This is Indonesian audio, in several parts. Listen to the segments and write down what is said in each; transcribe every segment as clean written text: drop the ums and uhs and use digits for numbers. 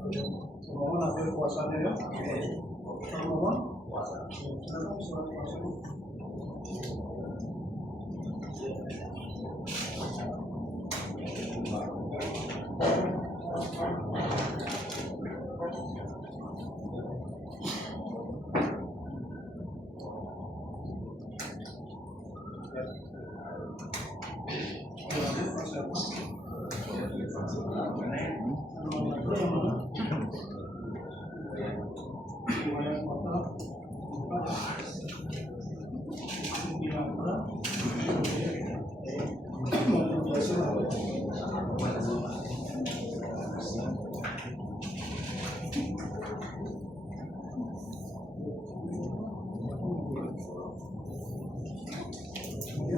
Mohon ambil kuasanya ya. Mohon kuasa. Surat kuasa.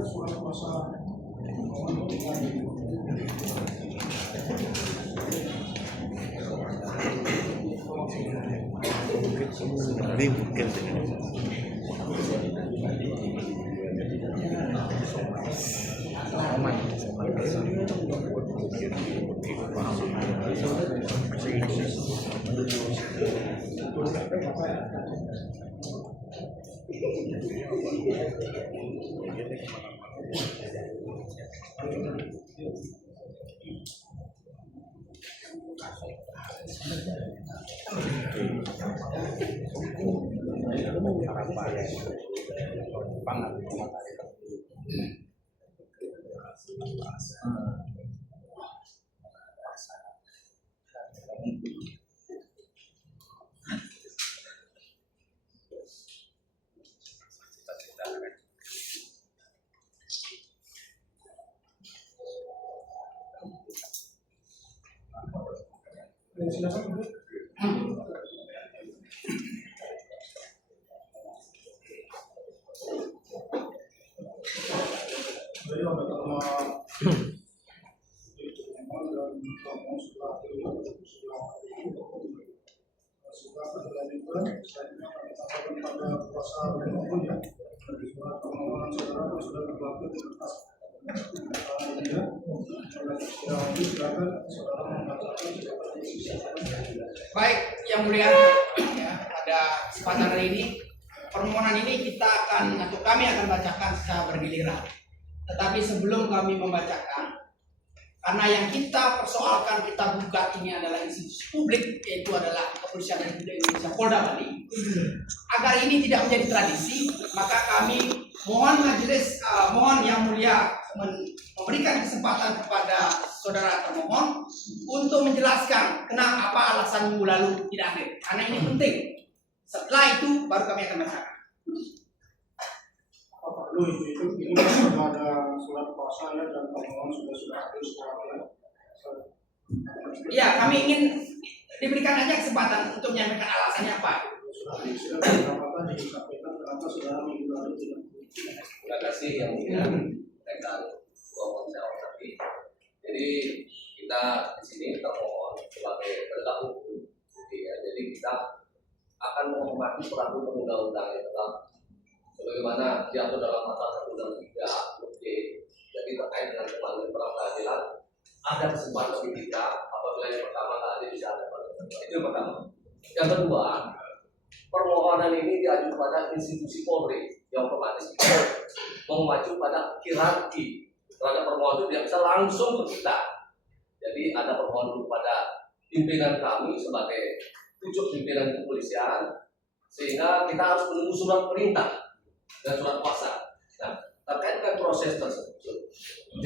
Surat kuasa. Mungkin Silakan. Baik, yang mulia, ya, pada kesempatan hari ini permohonan ini kami akan bacakan secara bergiliran. Tetapi sebelum kami membacakan, karena yang kita persoalkan, kita buka ini adalah institusi publik, yaitu adalah Kepolisian Republik Indonesia Polda Bali. Agar ini tidak menjadi tradisi, maka kami mohon majelis, mohon yang mulia memberikan kesempatan kepada saudara termohon untuk menjelaskan kenapa alasan minggu lalu tidak hadir. Karena ini penting. Setelah itu baru kami akan bacakan. Perlu itu ini sudah ada surat kuasa ya, dan permohonan sudah hadir semuanya. Ya, kami ingin diberikan aja kesempatan untuk menyampaikan alasannya apa. Sudah disampaikan kenapa saudara minggu lalu tidak. Terima kasih yang mulia rekan ketua jawab tadi. Jadi kita di sini termohon sebagai penegak hukum. Jadi kita akan menghormati peraturan undang-undang yang telah sebagaimana diatur dalam pasal 1 dan 3 UUD. Jadi terkait dengan pemanggilan peradilan ada kesempatan ketiga apabila yang pertama nggak ada bisa ada. Itu yang pertama. Yang kedua, permohonan ini diajukan pada institusi Polri yang otomatis mengacu pada hierarki terhadap permohonan itu tidak bisa langsung ke kita. Jadi ada permohonan kepada pimpinan kami sebagai pucuk pimpinan kepolisian, sehingga kita harus menunggu surat perintah dan surat kuasa. Nah, terkait dengan proses tersebut,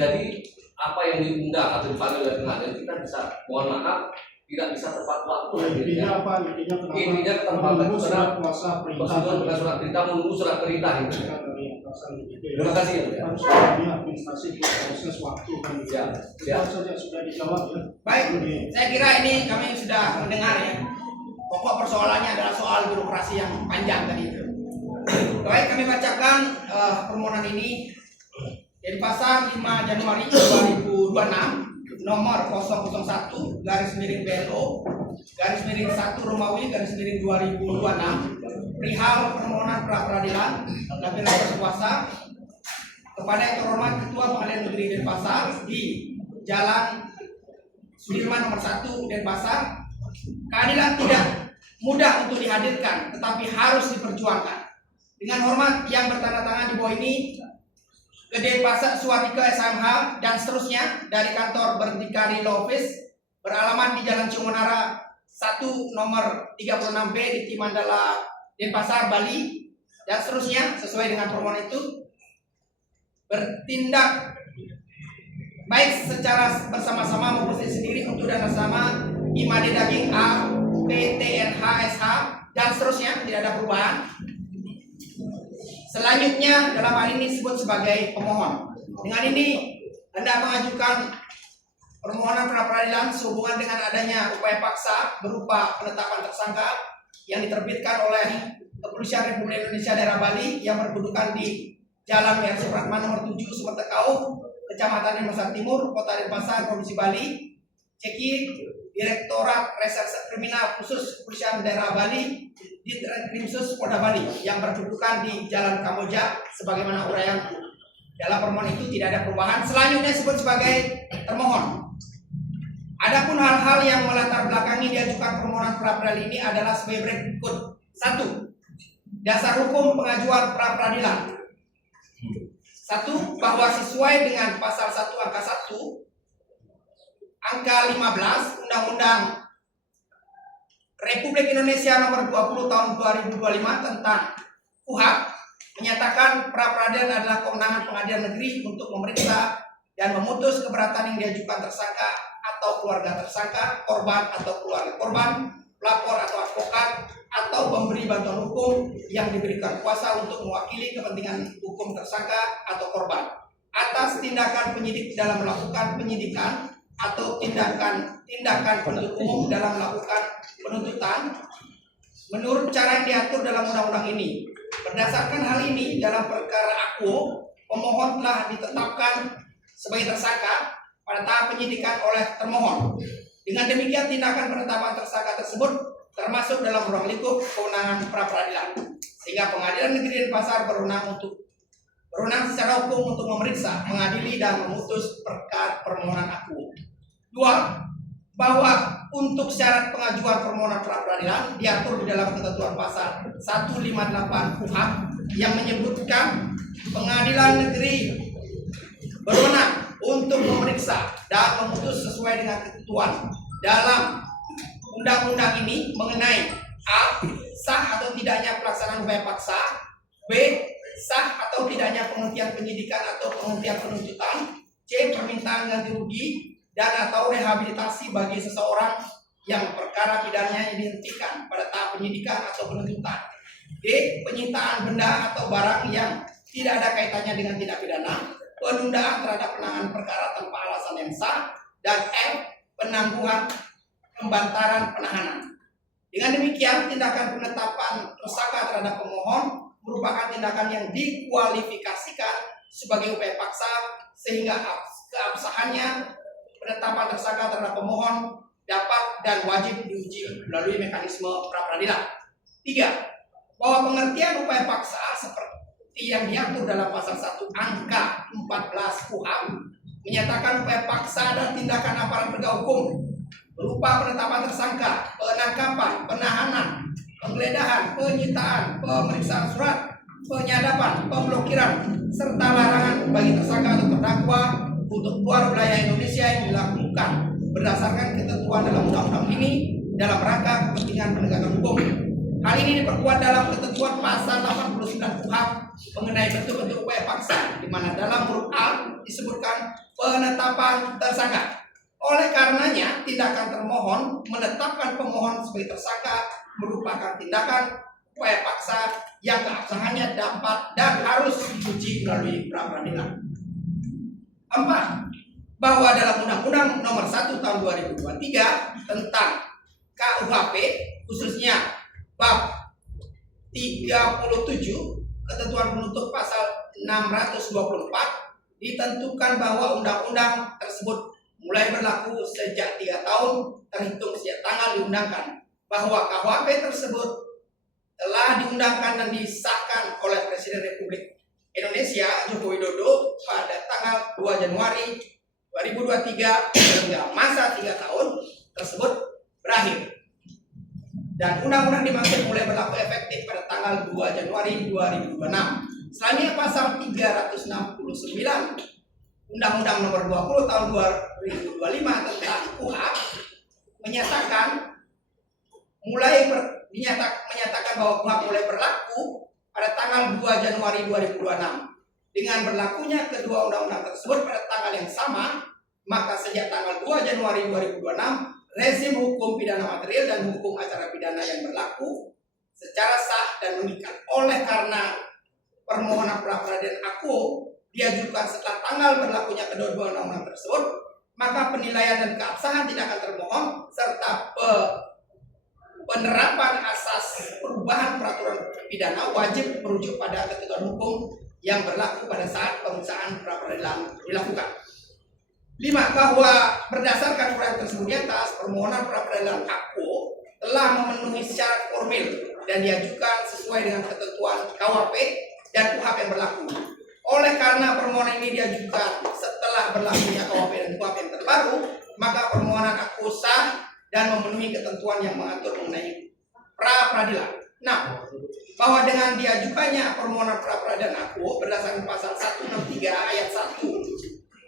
jadi apa yang diundang atau dipanggil oleh pengadilan kita bisa, mohon maaf, tidak bisa tepat waktu. Intinya apa? Intinya kenapa menunggu surat kuasa perintah dengan surat perintah, menunggu surat perintah itu. Terima kasih ya. Harus ada administrasi proses waktu kan. Ya, ya. Saja sudah dijawab ya. Baik, saya kira ini kami sudah mendengar ya. Pokok persoalannya adalah soal birokrasi yang panjang tadi itu. Baik, kami bacakan permohonan ini dari pasal 5 Januari 2026 nomor 001 garis miring BLO garis miring 1 Romawi garis miring 2026 perihal permohonan pra peradilan dan penetapan kuasa kepada yang terhormat Ketua Pengadilan Negeri Denpasar di Jalan Sudirman nomor 1 Denpasar Keadilan tidak mudah untuk dihadirkan, tetapi harus diperjuangkan. Dengan hormat yang bertanda tangan di bawah ini, Gede Pasar Suardika SMH dan seterusnya dari kantor Berdikari Law Office beralamat di Jalan Ciumanara 1 nomor 36B di Timandala, Denpasar, Bali dan seterusnya sesuai dengan permohonan itu bertindak baik secara bersama-sama maupun sendiri untuk dana sama Imade Daging A, PTNH, SH dan seterusnya, tidak ada perubahan. Selanjutnya dalam hal ini disebut sebagai pemohon. Dengan ini hendak mengajukan permohonan pra peradilan sehubungan dengan adanya upaya paksa berupa penetapan tersangka yang diterbitkan oleh Kepolisian Republik Indonesia Daerah Bali yang berkedudukan di Jalan W.R. Supratman nomor 7 Sumertekau, Kecamatan Denpasar Timur, Kota Denpasar, Provinsi Bali. Ceki Direktorat Reserse Kriminal Khusus Kepolisian Daerah Bali, Ditreskrimsus Polda Bali yang berkedudukan di Jalan Kamboja, sebagaimana uraian dalam permohonan itu tidak ada perubahan. Selanjutnya disebut sebagai termohon. Adapun hal-hal yang melatar belakangi diajukan permohonan pra peradilan ini adalah sebagai berikut. 1. Dasar hukum pengajuan pra peradilan. 1. Bahwa sesuai dengan pasal 1 angka 1 angka 15 Undang-Undang Republik Indonesia nomor 20 tahun 2025 tentang KUHP menyatakan pra peradilan adalah kewenangan pengadilan negeri untuk memeriksa dan memutus keberatan yang diajukan tersangka atau keluarga tersangka, korban atau keluarga korban, pelapor atau advokat atau pemberi bantuan hukum yang diberikan kuasa untuk mewakili kepentingan hukum tersangka atau korban atas tindakan penyidik dalam melakukan penyidikan atau tindakan penuntut umum dalam melakukan penuntutan menurut cara yang diatur dalam undang-undang ini. Berdasarkan hal ini, dalam perkara akuo, pemohon telah ditetapkan sebagai tersangka pada tahap penyidikan oleh termohon. Dengan demikian, tindakan penetapan tersangka tersebut termasuk dalam ruang lingkup kewenangan pra peradilan, sehingga Pengadilan Negeri Denpasar berwenang secara hukum untuk memeriksa, mengadili dan memutus perkara permohonan akuo. 2. Bahwa untuk syarat pengajuan permohonan pra peradilan diatur di dalam ketentuan pasal 158 KUHP yang menyebutkan Pengadilan Negeri berwenang untuk memeriksa dan memutus sesuai dengan ketentuan dalam undang-undang ini mengenai A. Sah atau tidaknya pelaksanaan upaya paksa, B. Sah atau tidaknya penghentian penyidikan atau penghentian penuntutan, C. Permintaan ganti rugi dan atau rehabilitasi bagi seseorang yang perkara pidananya dihentikan pada tahap penyidikan atau penuntutan, D. Penyitaan benda atau barang yang tidak ada kaitannya dengan tindak pidana, penundaan terhadap penanganan perkara tanpa alasan yang sah, dan F. Penangguhan pembantaran penahanan. Dengan demikian, tindakan penetapan tersangka terhadap pemohon merupakan tindakan yang dikualifikasikan sebagai upaya paksa sehingga keabsahannya penetapan tersangka terhadap pemohon dapat dan wajib diuji melalui mekanisme pra peradilan. 3. Bahwa pengertian upaya paksa seperti yang diatur dalam pasal 1 angka 14 KUHP menyatakan upaya paksa dan tindakan aparat penegak hukum berupa penetapan tersangka, penangkapan, penahanan, penggeledahan, penyitaan, pemeriksaan surat, penyadapan, pemblokiran, serta larangan bagi tersangka atau terdakwa untuk keluar wilayah Indonesia yang dilakukan berdasarkan ketentuan dalam undang-undang ini dalam rangka kepentingan penegakan hukum. Hal ini diperkuat dalam ketentuan pasal 89 KUHP mengenai bentuk-bentuk upaya paksa, di mana dalam huruf A disebutkan penetapan tersangka. Oleh karenanya, tindakan termohon menetapkan pemohon sebagai tersangka merupakan tindakan upaya paksa yang keabsahannya dapat dan harus diuji melalui pra peradilan. 4. Bahwa dalam Undang-Undang Nomor 1 Tahun 2023 tentang KUHP, khususnya bab 37 ketentuan penuntut pasal 624 ditentukan bahwa undang-undang tersebut mulai berlaku sejak 3 tahun terhitung sejak tanggal diundangkan, bahwa KUHP tersebut telah diundangkan dan disahkan oleh Presiden Republik Indonesia Joko Widodo pada tanggal 2 Januari 2023 hingga masa 3 tahun tersebut berakhir. dan undang-undang dimaksud mulai berlaku efektif pada tanggal 2 Januari 2026. Selanjutnya pasal 369 Undang-Undang Nomor 20 Tahun 2025 tentang KUHP menyatakan bahwa KUHP mulai berlaku pada tanggal 2 Januari 2026. Dengan berlakunya kedua undang-undang tersebut pada tanggal yang sama, maka sejak tanggal 2 Januari 2026 rezim hukum pidana material dan hukum acara pidana yang berlaku secara sah dan mengikat. Oleh karena permohonan pra-peradilan aku diajukan setelah tanggal berlakunya kedua undang-undang tersebut, maka penilaian dan keabsahan tidak akan termohon serta penerapan asas perubahan peraturan pidana wajib merujuk pada ketentuan hukum yang berlaku pada saat pemeriksaan pra-peradilan dilakukan. 5. Bahwa berdasarkan uraian tersebut di atas, permohonan pra-peradilan aku telah memenuhi syarat formil dan diajukan sesuai dengan ketentuan KUHP dan KUHP yang berlaku. Oleh karena permohonan ini diajukan setelah berlakunya KUHP dan KUHP yang terbaru, maka permohonan aku sah dan memenuhi ketentuan yang mengatur mengenai pra-peradilan. Nah, bahwa dengan diajukannya permohonan pra-peradilan aku berdasarkan pasal 163 ayat 1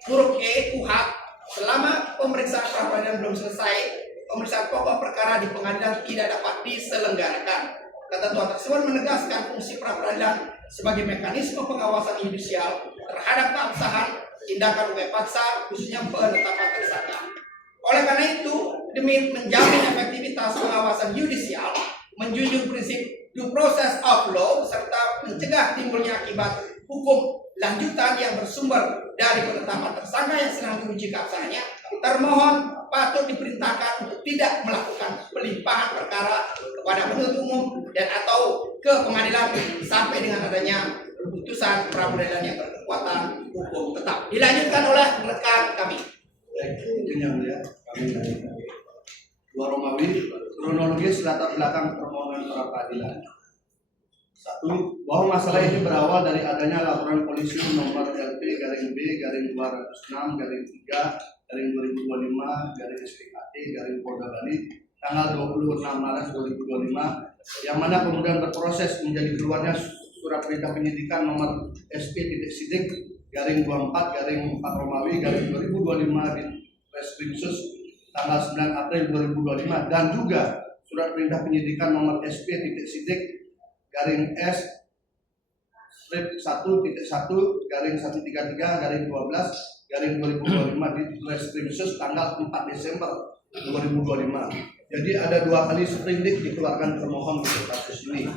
huruf E KUHP, selama pemeriksaan pra-peradilan belum selesai, pemeriksaan pokok perkara di pengadilan tidak dapat diselenggarakan. Ketentuan tersebut menegaskan fungsi pra-peradilan sebagai mekanisme pengawasan yudisial terhadap keabsahan tindakan upaya paksa, khususnya penetapan tersangka. Oleh karena itu, demi menjamin efektivitas pengawasan yudisial, menjunjung prinsip due process of law serta mencegah timbulnya akibat hukum lanjutan yang bersumber dari penetapan tersangka yang sedang diuji keabsahannya, termohon patut diperintahkan untuk tidak melakukan pelimpahan perkara kepada penuntut umum dan atau ke pengadilan sampai dengan adanya putusan pra-peradilan yang berkekuatan hukum tetap. Dilanjutkan oleh rekan kami. Baik, izin yang mulia, kami lanjutkan. 2 Romawi, kronologis latar belakang permohonan pra-peradilan. 1. Bahwa masalah ini berawal dari adanya laporan polisi nomor LP-B-2-6-3-2025-2025-SPKT-Polda Bali tanggal 26 Maret 2025 yang mana kemudian berproses menjadi keluarnya surat perintah penyidikan nomor SP-Sidik-24-4 Romawi 2025 di Reskrimsus tanggal 9 April 2025 dan juga surat perintah penyidikan nomor SP-Sidik S strip 1.1/133/12/2025 di Reskrimsus tanggal 4 Desember 2025. Jadi ada 2 kali sprindik dikeluarkan termohon untuk kasus ini.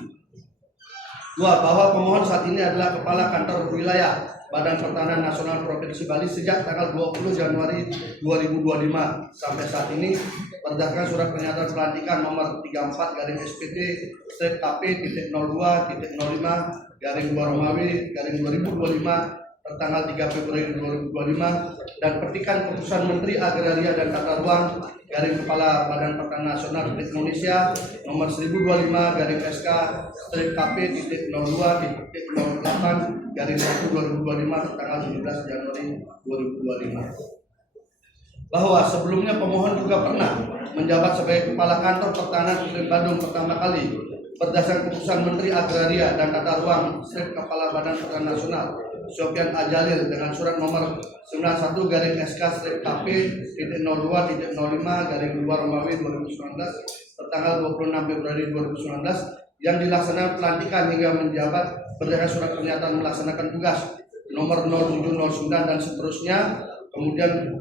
2. Bahwa pemohon saat ini adalah Kepala Kantor Wilayah Badan Pertanahan Nasional Provinsi Bali sejak tanggal 20 Januari 2025 sampai saat ini berdasarkan surat pernyataan pelantikan nomor 34-SPT-KP.02.05-2 Romawi 2025 tertanggal 3 Februari 2025 dan petikan keputusan Menteri Agraria dan Tata Ruang Kepala Badan Pertanahan Nasional Republik Indonesia nomor 1025-SK-KP.02.08-1 tertanggal 17 Januari 2025. Bahwa sebelumnya pemohon juga pernah menjabat sebagai Kepala Kantor Pertanahan Kabupaten Badung pertama kali berdasarkan keputusan Menteri Agraria dan Tata Ruang Kepala Badan Pertanahan Nasional Sofyan Ajalil dengan surat nomor 91-SK-KP.02.05-2 Romawi 2019 tertanggal 26 Februari 2019 yang dilaksanakan pelantikan hingga menjabat berdasarkan surat pernyataan melaksanakan tugas nomor 0709 dan seterusnya. Kemudian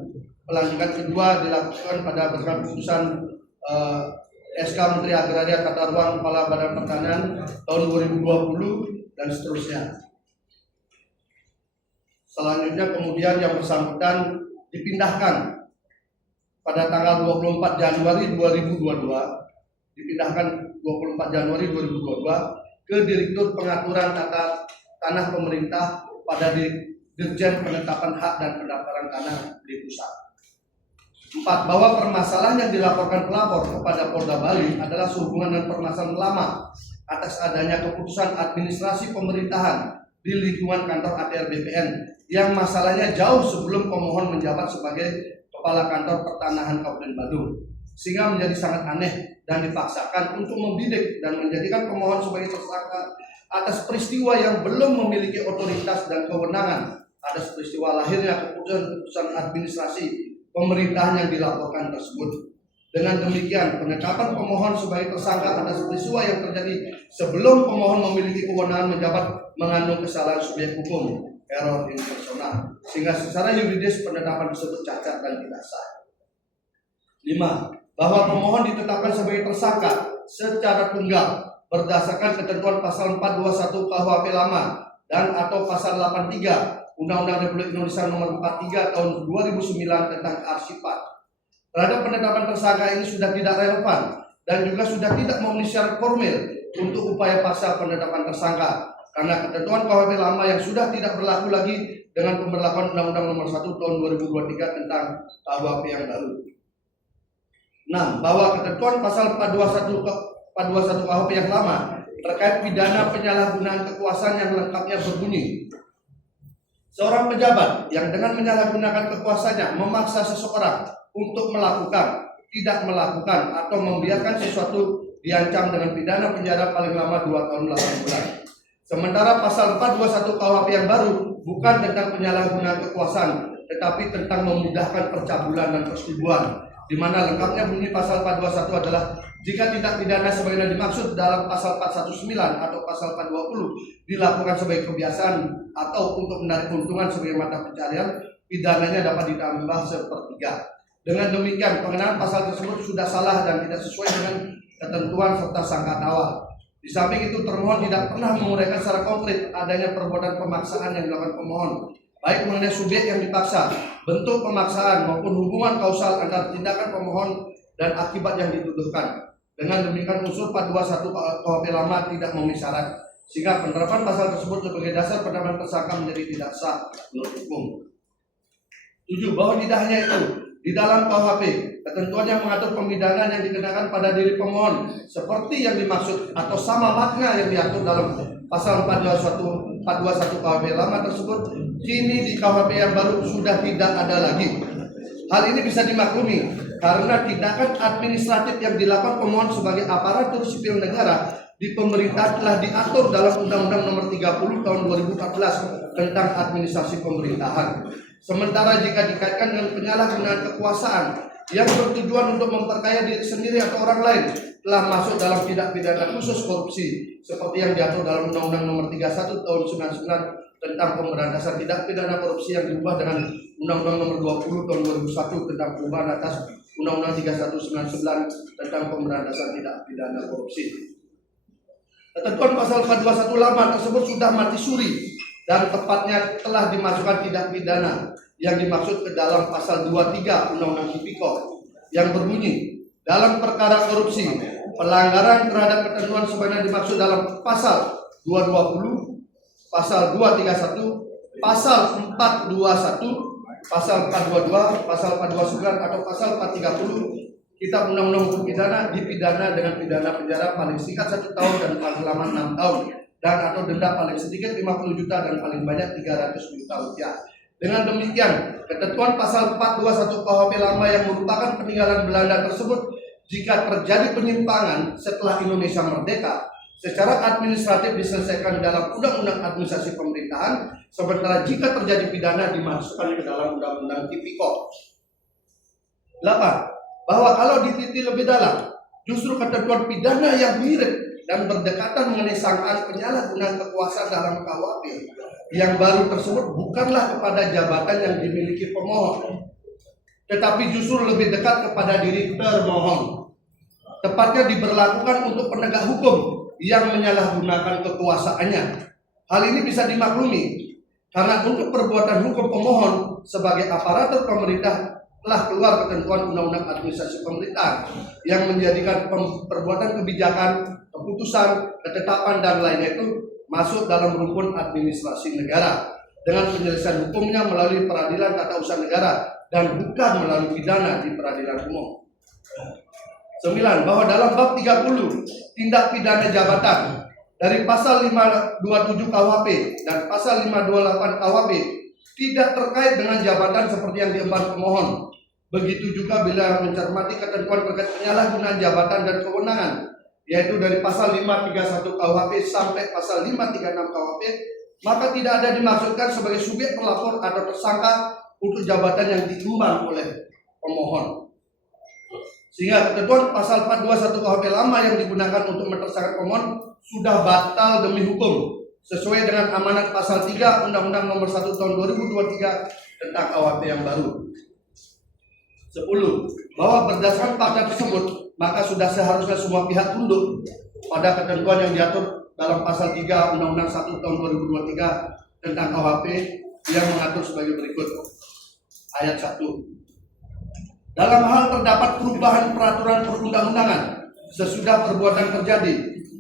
pelantikan kedua dilakukan pada berdasarkan keputusan SK Menteri Agraria Tata Ruang Kepala Badan Pertanian tahun 2020 dan seterusnya. Selanjutnya kemudian yang bersangkutan dipindahkan pada tanggal 24 Januari 2022 ke Direktur Pengaturan Tata Tanah Pemerintah pada Dirjen Penetapan Hak dan Pendaftaran Tanah di Pusat. 4. Bahwa permasalahan yang dilaporkan pelapor kepada Polda Bali adalah sehubungan dengan permasalahan lama atas adanya keputusan administrasi pemerintahan di lingkungan kantor ATR BPN yang masalahnya jauh sebelum pemohon menjabat sebagai Kepala Kantor Pertanahan Kabupaten Badung. sehingga menjadi sangat aneh dan dipaksakan untuk membidik dan menjadikan pemohon sebagai tersangka atas peristiwa yang belum memiliki otoritas dan kewenangan atas peristiwa lahirnya keputusan administrasi pemerintahan yang dilaporkan tersebut. Dengan demikian, penetapan pemohon sebagai tersangka atas peristiwa yang terjadi sebelum pemohon memiliki kewenangan menjabat mengandung kesalahan subjek hukum, error in personam, sehingga secara yuridis penetapan tersebut cacat dan tidak sah. 5. Bahwa pemohon ditetapkan sebagai tersangka secara tunggal berdasarkan ketentuan pasal 421 KUHP lama dan atau pasal 83 Undang-Undang Republik Indonesia Nomor 43 Tahun 2009 tentang Kearsipan. Terhadap penetapan tersangka ini sudah tidak relevan dan juga sudah tidak memenuhi syarat formil untuk upaya pasal penetapan tersangka karena ketentuan KUHP lama yang sudah tidak berlaku lagi dengan pemberlakuan Undang-Undang Nomor 1 Tahun 2023 tentang KUHP yang baru. 6. Bahwa ketentuan pasal 421 KUHP yang lama terkait pidana penyalahgunaan kekuasaan yang lengkapnya berbunyi, seorang pejabat yang dengan menyalahgunakan kekuasaannya memaksa seseorang untuk melakukan, tidak melakukan, atau membiarkan sesuatu diancam dengan pidana penjara paling lama 2 tahun 8 bulan. Sementara pasal 421 KUHP yang baru bukan tentang penyalahgunaan kekuasaan, tetapi tentang memudahkan percabulan dan persetubuhan, di mana lengkapnya bunyi pasal 421 adalah jika tindak pidana sebagaimana dimaksud dalam pasal 419 atau pasal 420 dilakukan sebagai kebiasaan atau untuk menarik keuntungan sebagai mata pencarian, pidananya dapat ditambah sepertiga. Dengan demikian, pengenaan pasal tersebut sudah salah dan tidak sesuai dengan ketentuan serta sangkaan awal. Di samping itu, termohon tidak pernah menguraikan secara konkret adanya perbuatan pemaksaan yang dilakukan pemohon, baik mengenai subjek yang dipaksa, bentuk pemaksaan maupun hubungan kausal antara tindakan pemohon dan akibat yang dituduhkan. Dengan demikian, unsur 421 KUHP lama tidak memenuhi syarat, sehingga penerapan pasal tersebut sebagai dasar penetapan tersangka menjadi tidak sah menurut hukum. 7. Bahwa tidak hanya itu, di dalam KUHP, ketentuan yang mengatur pemidanaan yang dikenakan pada diri pemohon seperti yang dimaksud atau sama makna yang diatur dalam pasal 421 KUHP lama tersebut kini di KUHP yang baru sudah tidak ada lagi. Hal ini bisa dimaklumi karena tindakan administratif yang dilakukan pemohon sebagai aparatur sipil negara di pemerintah telah diatur dalam Undang-Undang Nomor 30 Tahun 2014 tentang administrasi pemerintahan. Sementara jika dikaitkan dengan penyalahgunaan kekuasaan yang bertujuan untuk memperkaya diri sendiri atau orang lain telah masuk dalam tindak pidana khusus korupsi seperti yang diatur dalam Undang-Undang Nomor 31 Tahun 99 tentang pemberantasan tindak pidana korupsi yang diubah dengan Undang-Undang Nomor 20 Tahun 2001 tentang perubahan atas Undang-Undang 3199 tentang pemberantasan tindak pidana korupsi. Ketentuan pasal 421 lama tersebut sudah mati suri dan tepatnya telah dimasukkan tindak pidana yang dimaksud ke dalam pasal 23 Undang-Undang Tipikor yang berbunyi dalam perkara korupsi pelanggaran terhadap ketentuan sebagaimana dimaksud dalam pasal 220, pasal 231, pasal 421, pasal 422, pasal 429 atau pasal 430 Kitab Undang-Undang Hukum Pidana dipidana dengan pidana penjara paling singkat 1 tahun dan paling lama 6 tahun dan atau denda paling sedikit 50 juta dan paling banyak 300 juta rupiah. Dengan demikian, ketentuan pasal 421 KUHP lama yang merupakan peninggalan Belanda tersebut jika terjadi penyimpangan setelah Indonesia merdeka secara administratif diselesaikan dalam Undang-Undang Administrasi Pemerintahan, sementara jika terjadi pidana dimasukkan ke dalam Undang-Undang Tipikor. 8. Bahwa kalau diteliti lebih dalam, justru ketentuan pidana yang mirip dan berdekatan mengenai sangkaan penyalahgunaan kekuasaan dalam KUHP yang baru tersebut bukanlah kepada jabatan yang dimiliki pemohon, tetapi justru lebih dekat kepada diri termohon. Tepatnya diberlakukan untuk penegak hukum yang menyalahgunakan kekuasaannya. Hal ini bisa dimaklumi karena untuk perbuatan hukum pemohon sebagai aparatur pemerintah telah keluar ketentuan Undang-Undang Administrasi Pemerintahan yang menjadikan perbuatan kebijakan, keputusan, ketetapan dan lainnya itu masuk dalam rumpun administrasi negara dengan penyelesaian hukumnya melalui peradilan tata usaha negara dan bukan melalui pidana di peradilan umum. 9. Bahwa dalam bab 30 tindak pidana jabatan dari pasal 527 KUHP dan pasal 528 KUHP tidak terkait dengan jabatan seperti yang diemban pemohon. Begitu juga bila mencermati ketentuan terkait penyalahgunaan jabatan dan kewenangan, yaitu dari pasal 531 KUHP sampai pasal 536 KUHP, maka tidak ada dimaksudkan sebagai subjek pelapor atau tersangka untuk jabatan yang diemban oleh pemohon. Sehingga ketentuan pasal 421 KUHP lama yang digunakan untuk mentersangkakan pemohon sudah batal demi hukum sesuai dengan amanat pasal 3 Undang-Undang Nomor 1 Tahun 2023 tentang KUHP yang baru. 10. Bahwa berdasarkan fakta tersebut, maka sudah seharusnya semua pihak tunduk pada ketentuan yang diatur dalam pasal 3 Undang-Undang 1 Tahun 2023 tentang KUHP yang mengatur sebagai berikut. Ayat 1. Dalam hal terdapat perubahan peraturan perundang-undangan sesudah perbuatan terjadi,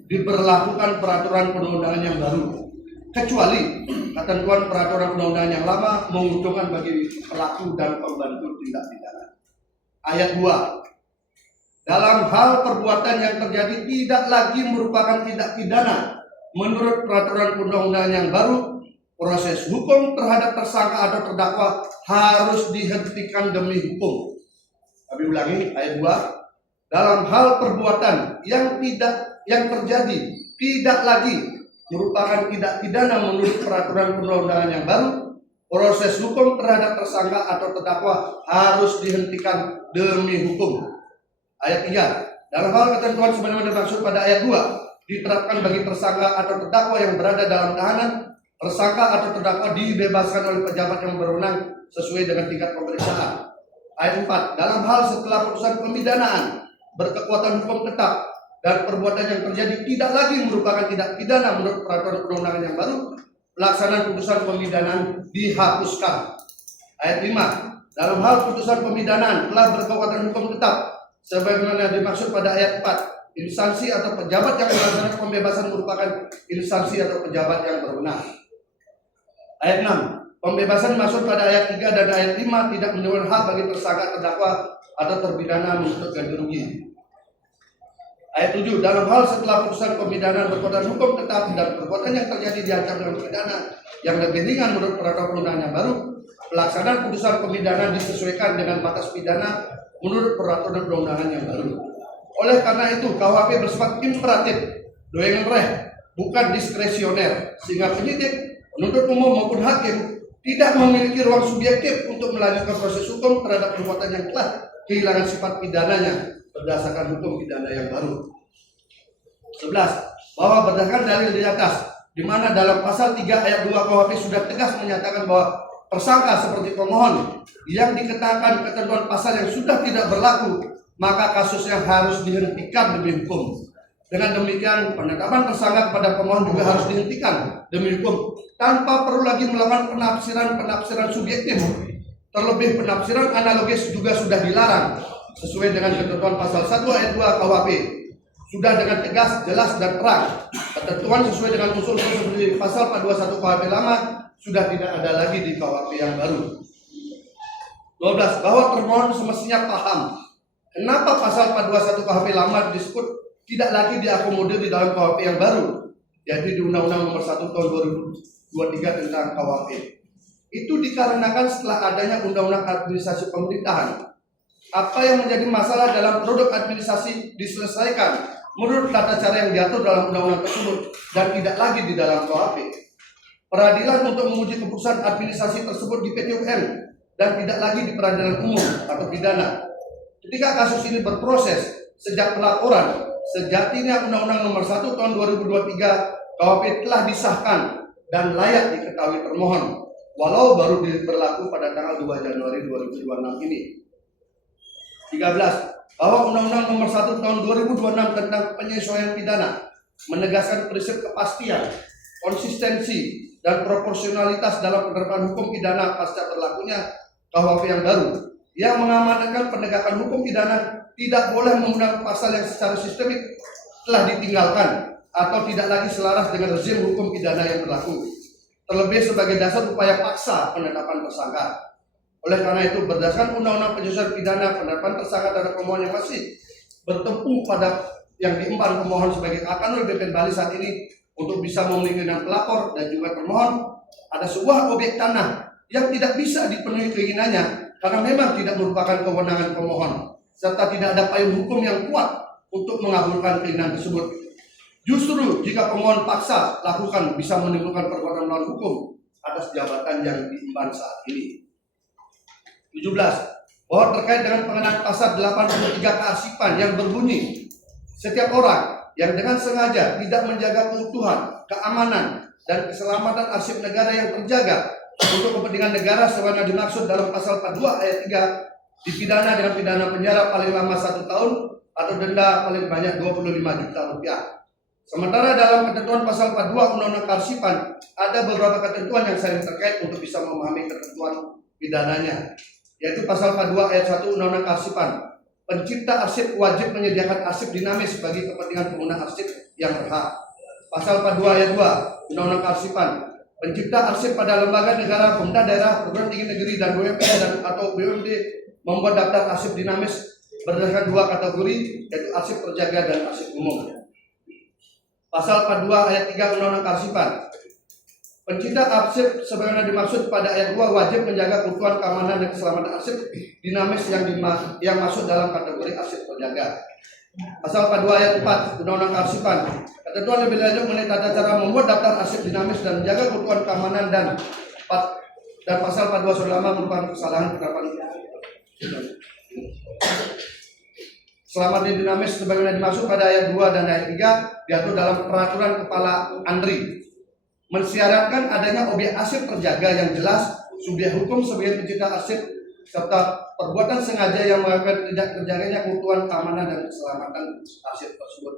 diberlakukan peraturan perundang-undangan yang baru, kecuali ketentuan peraturan perundang-undangan yang lama menguntungkan bagi pelaku dan pembantu tindak pidana. Ayat 2. Dalam hal perbuatan yang terjadi tidak lagi merupakan tindak pidana menurut peraturan perundang-undangan yang baru, proses hukum terhadap tersangka atau terdakwa harus dihentikan demi hukum. Kami ulangi ayat 2. Dalam hal perbuatan yang terjadi tidak lagi merupakan tindak pidana menurut peraturan perundang-undangan yang baru, proses hukum terhadap tersangka atau terdakwa harus dihentikan demi hukum. Ayat 3. Dalam hal ketentuan sebagaimana dimaksud pada ayat 2 diterapkan bagi tersangka atau terdakwa yang berada dalam tahanan, tersangka atau terdakwa dibebaskan oleh pejabat yang berwenang sesuai dengan tingkat pemeriksaan. Ayat 4. Dalam hal setelah putusan pemidanaan berkekuatan hukum tetap dan perbuatan yang terjadi tidak lagi merupakan tindak pidana menurut peraturan perundangan yang baru, pelaksanaan putusan pemidanaan dihapuskan. Ayat 5. Dalam hal putusan pemidanaan telah berkekuatan hukum tetap sebagaimana dimaksud pada ayat 4, instansi atau pejabat yang melaksanakan pembebasan merupakan instansi atau pejabat yang berwenang. Ayat 6. Pembebasan masuk pada ayat 3 dan ayat 5 tidak menimbulkan hak bagi tersangka, terdakwa atau terpidana menuntut ganti rugi. Ayat 7. Dalam hal setelah putusan pemidanaan berkekuatan hukum tetap dan perbuatan yang terjadi diancam dengan pidana yang lebih ringan menurut peraturan perundangan yang baru, pelaksanaan putusan pemidanaan disesuaikan dengan batas pidana menurut peraturan perundangan yang baru. Oleh karena itu, KUHP bersifat imperatif, doengan reh, bukan diskresioner, sehingga penyidik, penuntut umum maupun hakim tidak memiliki ruang subjektif untuk melanjutkan proses hukum terhadap perbuatan yang telah kehilangan sifat pidananya berdasarkan hukum pidana yang baru. 11. Bahwa berdasarkan dalil di atas, di mana dalam pasal 3 ayat 2 KUHP sudah tegas menyatakan bahwa tersangka seperti pemohon yang dikenakan ketentuan pasal yang sudah tidak berlaku, maka kasusnya harus dihentikan demi hukum. Dengan demikian, penetapan tersangka kepada pemohon juga harus dihentikan demi hukum tanpa perlu lagi melakukan penafsiran subjektif. Terlebih penafsiran analogis juga sudah dilarang sesuai dengan ketentuan pasal 1 ayat 2 KUHP. Sudah dengan tegas, jelas dan terang. Ketentuan sesuai dengan usul-usul seperti pasal 421 KUHP lama sudah tidak ada lagi di KUHP yang baru. 12. Bahwa termohon semestinya paham kenapa pasal 421 KUHP lama disebut tidak lagi diakomodir di dalam KUHP yang baru, yaitu di Undang-Undang Nomor 1 Tahun 2023 tentang KUHP. Itu dikarenakan setelah adanya Undang-Undang Administrasi Pemerintahan, apa yang menjadi masalah dalam produk administrasi diselesaikan menurut tata cara yang diatur dalam undang-undang tersebut dan tidak lagi di dalam KUHP. Peradilan untuk menguji keputusan administrasi tersebut di PT UN dan tidak lagi di peradilan umum atau pidana. Ketika kasus ini berproses sejak pelaporan, sejatinya Undang-Undang Nomor 1 Tahun 2023 KUHP telah disahkan dan layak diketahui termohon, walau baru berlaku pada tanggal 2 Januari 2026 ini. 13. Bahwa Undang-Undang Nomor 1 Tahun 2026 tentang penyesuaian pidana menegaskan prinsip kepastian, konsistensi, dan proporsionalitas dalam penerapan hukum pidana pasca berlakunya KUHP yang baru, yang mengamanatkan penegakan hukum pidana tidak boleh menggunakan pasal yang secara sistemik telah ditinggalkan atau tidak lagi selaras dengan rezim hukum pidana yang berlaku, terlebih sebagai dasar upaya paksa penetapan tersangka. Oleh karena itu, berdasarkan Undang-Undang Penyesuaian Pidana, penetapan tersangka terhadap pemohon yang masih bertempuh pada yang diemban pemohon sebagai akanul BPN Bali saat ini untuk bisa memenuhi keinginan pelapor dan juga termohon, ada sebuah objek tanah yang tidak bisa dipenuhi keinginannya karena memang tidak merupakan kewenangan pemohon serta tidak ada payung hukum yang kuat untuk mengabulkan keinginan tersebut. Justru jika pemohon paksa lakukan bisa menimbulkan perbuatan melawan hukum atas jabatan yang diemban saat ini. 17. Bahwa terkait dengan pengenaan pasal 83 kearsipan yang berbunyi setiap orang yang dengan sengaja tidak menjaga keutuhan, keamanan, dan keselamatan arsip negara yang terjaga untuk kepentingan negara sebagaimana dimaksud dalam pasal 42 ayat 3 dipidana dengan pidana penjara paling lama 1 tahun atau denda paling banyak 25 juta rupiah. Sementara dalam ketentuan pasal 42 Undang-Undang Kearsipan ada beberapa ketentuan yang saling terkait untuk bisa memahami ketentuan pidananya, yaitu pasal 42 ayat 1 Undang-Undang Kearsipan. Pencipta arsip wajib menyediakan arsip dinamis bagi kepentingan pengguna arsip yang berhak. Pasal 42 ayat 2 Undang-Undang Kearsipan. Pencipta arsip pada lembaga negara, pemerintah daerah, perguruan tinggi negeri, dan BUMD dan atau BUMD membuat daftar arsip dinamis berdasarkan 2 kategori, yaitu arsip terjaga dan arsip umum. Pasal 42 ayat 3 Undang-Undang Kearsipan. Pencipta arsip sebagaimana dimaksud pada ayat 2 wajib menjaga keutuhan, keamanan, dan keselamatan arsip dinamis yang masuk dalam kategori arsip terjaga. Pasal 42 ayat 4 Undang-Undang Kearsipan. Ketentuan lebih lanjut mengenai tata cara membuat daftar arsip dinamis dan menjaga keutuhan, keamanan, dan pasal 42 selama merupakan kesalahan penerapan selama dinamis sebagaimana dimaksud pada ayat 2 dan ayat 3 diatur dalam peraturan Kepala Andri. Mensyaratkan adanya objek arsip terjaga yang jelas, subjek hukum sebagai pencipta arsip, serta perbuatan sengaja yang mengakibatkan tidak terjaganya keutuhan, keamanan, dan keselamatan arsip tersebut.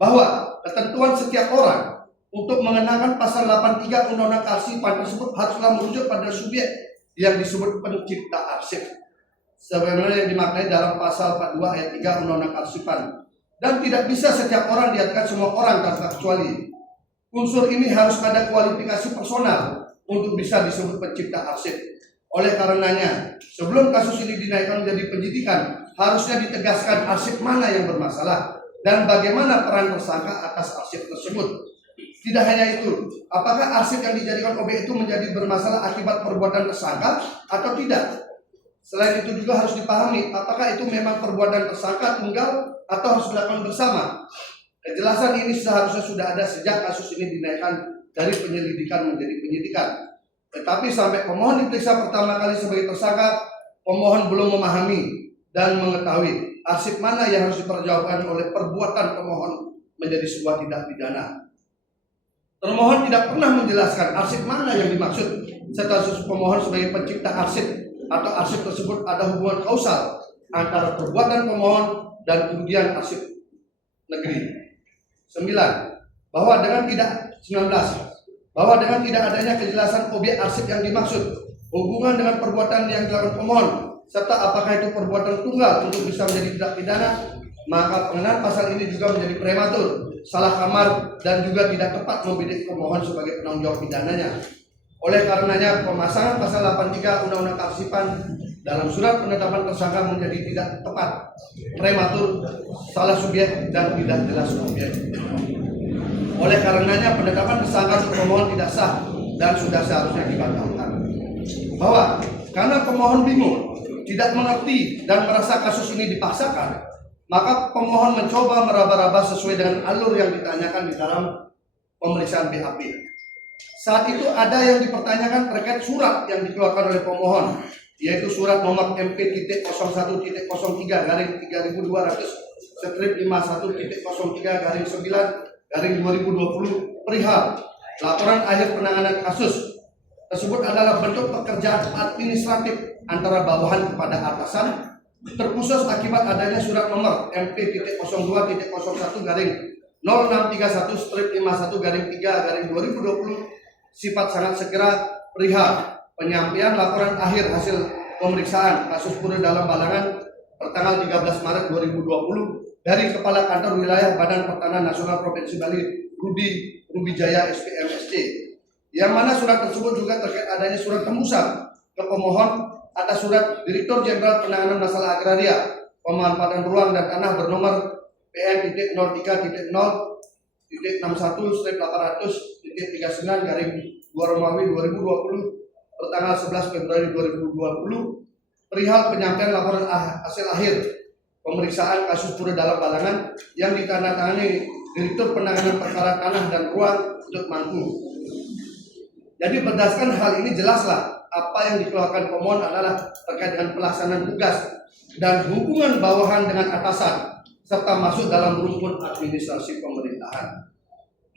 Bahwa ketentuan setiap orang untuk mengenakan pasal 83 Undang-Undang Kearsipan tersebut haruslah merujuk pada subjek yang disebut pencipta arsip, sebagaimana yang dimaknai dalam pasal 42 ayat 3 Undang-Undang Kearsipan. Dan tidak bisa setiap orang diartikan semua orang tanpa kecuali. Unsur ini harus ada kualifikasi personal untuk bisa disebut pencipta arsip. Oleh karenanya, sebelum kasus ini dinaikkan menjadi penyidikan, harusnya ditegaskan arsip mana yang bermasalah dan bagaimana peran tersangka atas arsip tersebut. Tidak hanya itu, apakah arsip yang dijadikan objek itu menjadi bermasalah akibat perbuatan tersangka atau tidak? Selain itu juga harus dipahami apakah itu memang perbuatan tersangka tunggal atau harus dilakukan bersama. Kejelasan ini seharusnya sudah ada sejak kasus ini dinaikkan dari penyelidikan menjadi penyidikan. Tetapi sampai pemohon diperiksa pertama kali sebagai tersangka, pemohon belum memahami dan mengetahui arsip mana yang harus diperjauhkan oleh perbuatan pemohon menjadi sebuah tindak pidana. Termohon tidak pernah menjelaskan arsip mana yang dimaksud, serta pemohon sebagai pencipta arsip atau arsip tersebut ada hubungan kausal antara perbuatan pemohon dan kerugian arsip negeri. 9. Bahwa dengan tidak adanya kejelasan objek arsip yang dimaksud, hubungan dengan perbuatan yang dilakukan pemohon, serta apakah itu perbuatan tunggal untuk bisa menjadi tindak pidana, maka pengenaan pasal ini juga menjadi prematur, salah kamar, dan juga tidak tepat membidik pemohon sebagai penanggung jawab pidananya. Oleh karenanya, pemasangan pasal 83 Undang-Undang Kearsipan dalam surat penetapan tersangka menjadi tidak tepat, prematur, salah subjek, dan tidak jelas objek. Oleh karenanya, penetapan tersangka pemohon tidak sah dan sudah seharusnya dibatalkan. Bahwa karena pemohon bingung, tidak mengerti, dan merasa kasus ini dipaksakan, maka pemohon mencoba meraba-raba sesuai dengan alur yang ditanyakan di dalam pemeriksaan BAP. Saat itu ada yang dipertanyakan terkait surat yang dikeluarkan oleh pemohon, yaitu surat nomor MP.01.01-51-3/2020 perihal laporan akhir penanganan kasus. Tersebut adalah bentuk pekerjaan administratif antara bawahan kepada atasan, terkhusus akibat adanya surat nomor MP.02.01-0631-51-3/2020 sifat sangat segera perihal penyampaian laporan akhir hasil pemeriksaan kasus Pura dalam Balangan pertanggal 13 Maret 2020 dari Kepala Kantor Wilayah Badan Pertanahan Nasional Provinsi Bali Ruby Jaya SPMSC, yang mana surat tersebut juga terkait adanya surat tembusan ke pemohon atas surat Direktur Jenderal Penanganan Masalah Agraria, Pemanfaatan Ruang dan Tanah bernomor PN.03.0.61/800.39/2 Romawi 2020 pertanggal 11 Februari 2020 perihal penyampaian laporan hasil akhir pemeriksaan kasus Pura Dalam Balangan yang ditandatangani Direktur Penanganan Perkara Tanah dan Ruang untuk Mangku. Jadi berdasarkan hal ini jelaslah apa yang dikeluarkan pemohon adalah terkait dengan pelaksanaan tugas dan hubungan bawahan dengan atasan serta masuk dalam rumpun administrasi pemerintahan.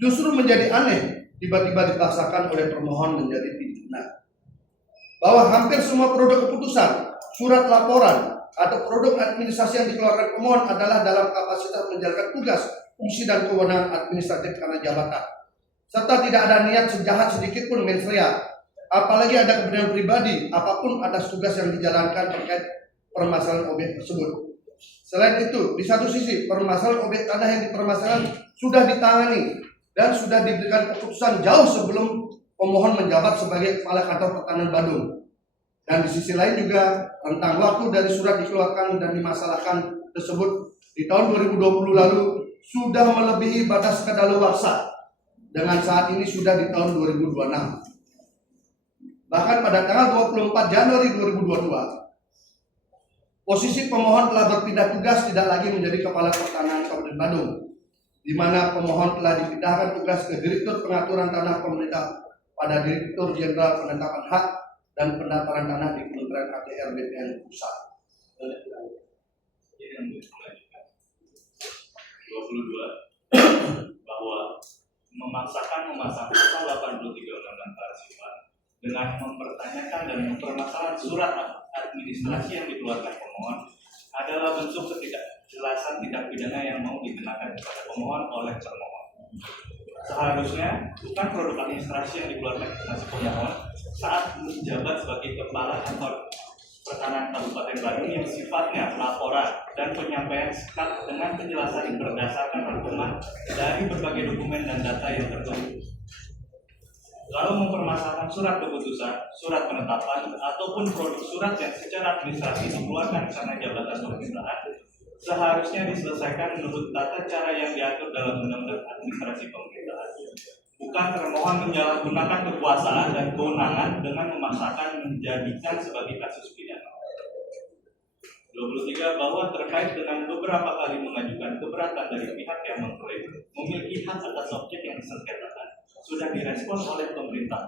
Justru menjadi aneh tiba-tiba dipaksakan oleh termohon menjadi pimpinan. Bahwa hampir semua produk keputusan, surat laporan, atau produk administrasi yang dikeluarkan pemohon adalah dalam kapasitas menjalankan tugas, fungsi dan kewenangan administratif karena jabatan, serta tidak ada niat sejahat sedikit pun mens rea, apalagi ada kepentingan pribadi apapun atas tugas yang dijalankan terkait permasalahan objek tersebut. Selain itu, di satu sisi permasalahan objek tanah yang dipermasalahkan sudah ditangani dan sudah diberikan keputusan jauh sebelum pemohon menjabat sebagai Kepala Kantor Pertanahan Badung. Dan di sisi lain juga tentang waktu dari surat dikeluarkan dan dimasalahkan tersebut di tahun 2020 lalu sudah melebihi batas kadaluarsa dengan saat ini sudah di tahun 2026. Bahkan pada tanggal 24 Januari 2022 posisi pemohon telah berpindah tugas tidak lagi menjadi Kepala Pertanahan Kabupaten Badung, di mana pemohon telah dipindahkan tugas ke Direktur Pengaturan Tanah Pemerintah pada Direktur Jenderal Penetapan Hak dan Pendaftaran Tanah di Kementerian ATR BPN Pusat. 22 bahwa memaksakan memasang pasal 83 Undang-Undang Kehakiman dengan mempertanyakan dan mempermasalahkan surat administrasi yang dikeluarkan pemohon adalah bentuk ketidakjelasan tindak pidana yang mau dikenakan kepada pemohon oleh termohon. Seharusnya bukan produk administrasi yang dikeluarkan masih pemohon saat menjabat sebagai Kepala Kantor Pertanahan Kabupaten Badung yang sifatnya laporan dan penyampaian sekat dengan penjelasan berdasarkan rangkuman dari berbagai dokumen dan data yang tertulis. Lalu mempermasalahkan surat keputusan, surat penetapan, ataupun produk surat yang secara administrasi dikeluarkan karena jabatan pemerintahan seharusnya diselesaikan menurut tata cara yang diatur dalam Undang-Undang Administrasi Pemerintahan. Bukan termohon menyalahgunakan kekuasaan dan kewenangan dengan memaksakan menjadikan sebagai kasus pidana. 23 bahwa terkait dengan beberapa kali mengajukan keberatan dari pihak yang mengklaim memiliki hak atas objek yang disengketakan sudah direspon oleh pemerintah,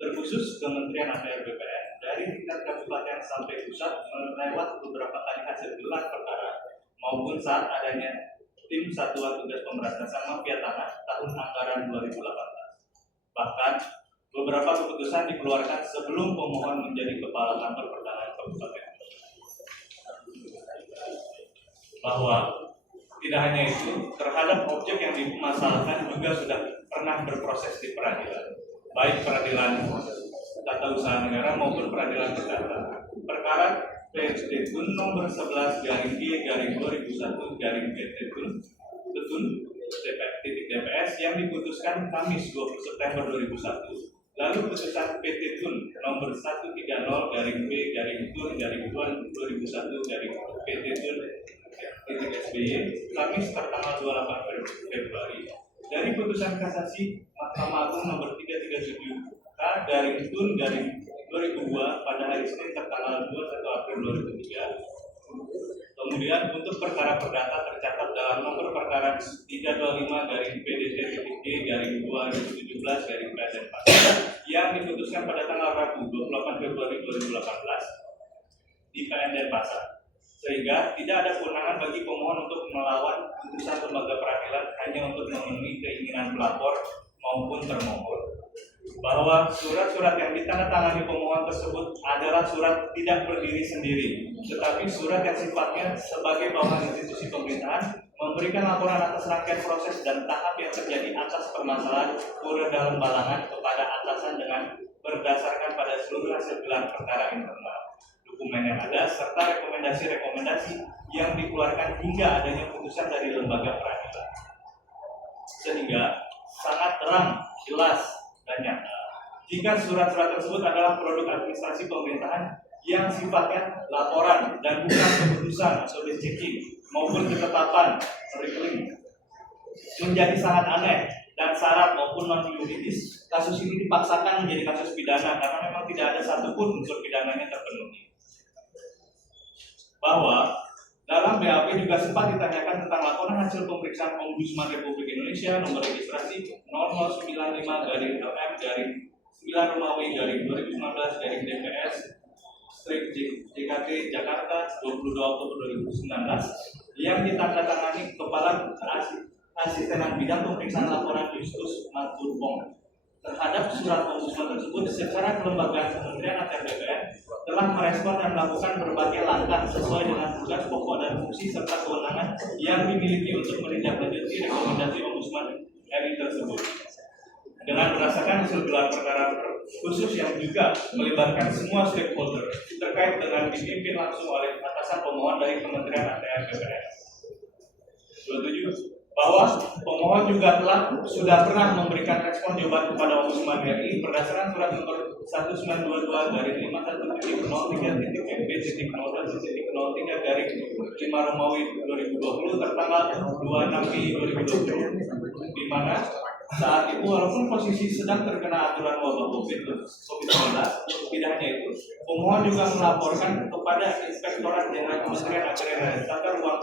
terkhusus Kementerian ATR BPN dari tingkat kabupaten sampai pusat melewat beberapa kali hasil gelar perkara maupun saat adanya Tim Satuan Tugas Pemberantasan Mafia Tanah tahun anggaran 2018. Bahkan beberapa keputusan dikeluarkan sebelum pemohon menjadi Kepala Kantor Pertanahan Kabupaten. Bahwa tidak hanya itu, terhadap objek yang dimasalahkan juga sudah pernah berproses di peradilan, baik peradilan tata usaha negara maupun peradilan perdata. Perkara PT Tun nomor 11/G/2001/PT Tun DPS yang diputuskan Kamis 20 September 2001. Lalu putusan PT Tun nomor 130/Tun/2001/PT Tun SBY Kamis tertanggal 28 Februari. Dari putusan kasasi Mahkamah Agung nomor 337K/Tun/2002 pada hari Senin tertanggal 21 April 2003. Kemudian untuk perkara perdata tercatat dalam nomor perkara 325-PDT-G/2017-PN yang diputuskan pada tanggal Rabu 28 Februari 2018 di PN Denpasar. Sehingga tidak ada kewenangan bagi pemohon untuk melawan putusan lembaga peradilan hanya untuk memenuhi keinginan pelapor maupun termohon. Bahwa surat-surat yang ditandatangani pemohon tersebut adalah surat tidak berdiri sendiri, tetapi surat yang sifatnya sebagai bawahan institusi pemerintahan memberikan laporan atas rangkaian proses dan tahap yang terjadi atas permasalahan Pura Dalam Balangan kepada atasan dengan berdasarkan pada seluruh hasil gelar perkara internal, dokumen yang ada, serta rekomendasi-rekomendasi yang dikeluarkan hingga adanya putusan dari lembaga peradilan. Sehingga sangat terang, jelas, dan nyata jika surat-surat tersebut adalah produk administrasi pemerintahan yang sifatnya laporan dan bukan keputusan atau checking maupun ketetapan rekening, menjadi sangat aneh dan syarat maupun non yuridis kasus ini dipaksakan menjadi kasus pidana karena memang tidak ada satupun unsur pidananya terpenuhi. bahwa dalam BAP juga sempat ditanyakan tentang laporan hasil pemeriksaan Ombudsman Republik Indonesia nomor registrasi 0095-9 DPS/2019/JKT Jakarta 22 Oktober 2019 yang ditandatangani Kepala Asistenan Bidang Pemeriksaan Laporan Justus Marturpong terhadap surat ombudsman tersebut. Secara kelembagaan Kementerian ATR BPN telah merespon dan melakukan berbagai langkah sesuai dengan tugas pokok dan fungsi serta kewenangan yang dimiliki untuk menindaklanjuti rekomendasi ombudsman RI tersebut. Dengan berdasarkan hasil gelar perkara khusus yang juga melibatkan semua stakeholder terkait dengan dipimpin langsung oleh atasan pemohon dari Kementerian ATR BPN. 27. Bahwa pemohon juga sudah pernah memberikan respon jawaban kepada Ombudsman RI berdasarkan surat nomor 1922/513.MP.01.03/5 Romawi 2020 tertanggal 26 Mei 2020, di mana saat itu walaupun posisi sedang terkena aturan wabah COVID-19, tidak hanya itu, pemohon juga melaporkan kepada Inspektorat Jenderal Kementerian Agraria dan Tata Ruang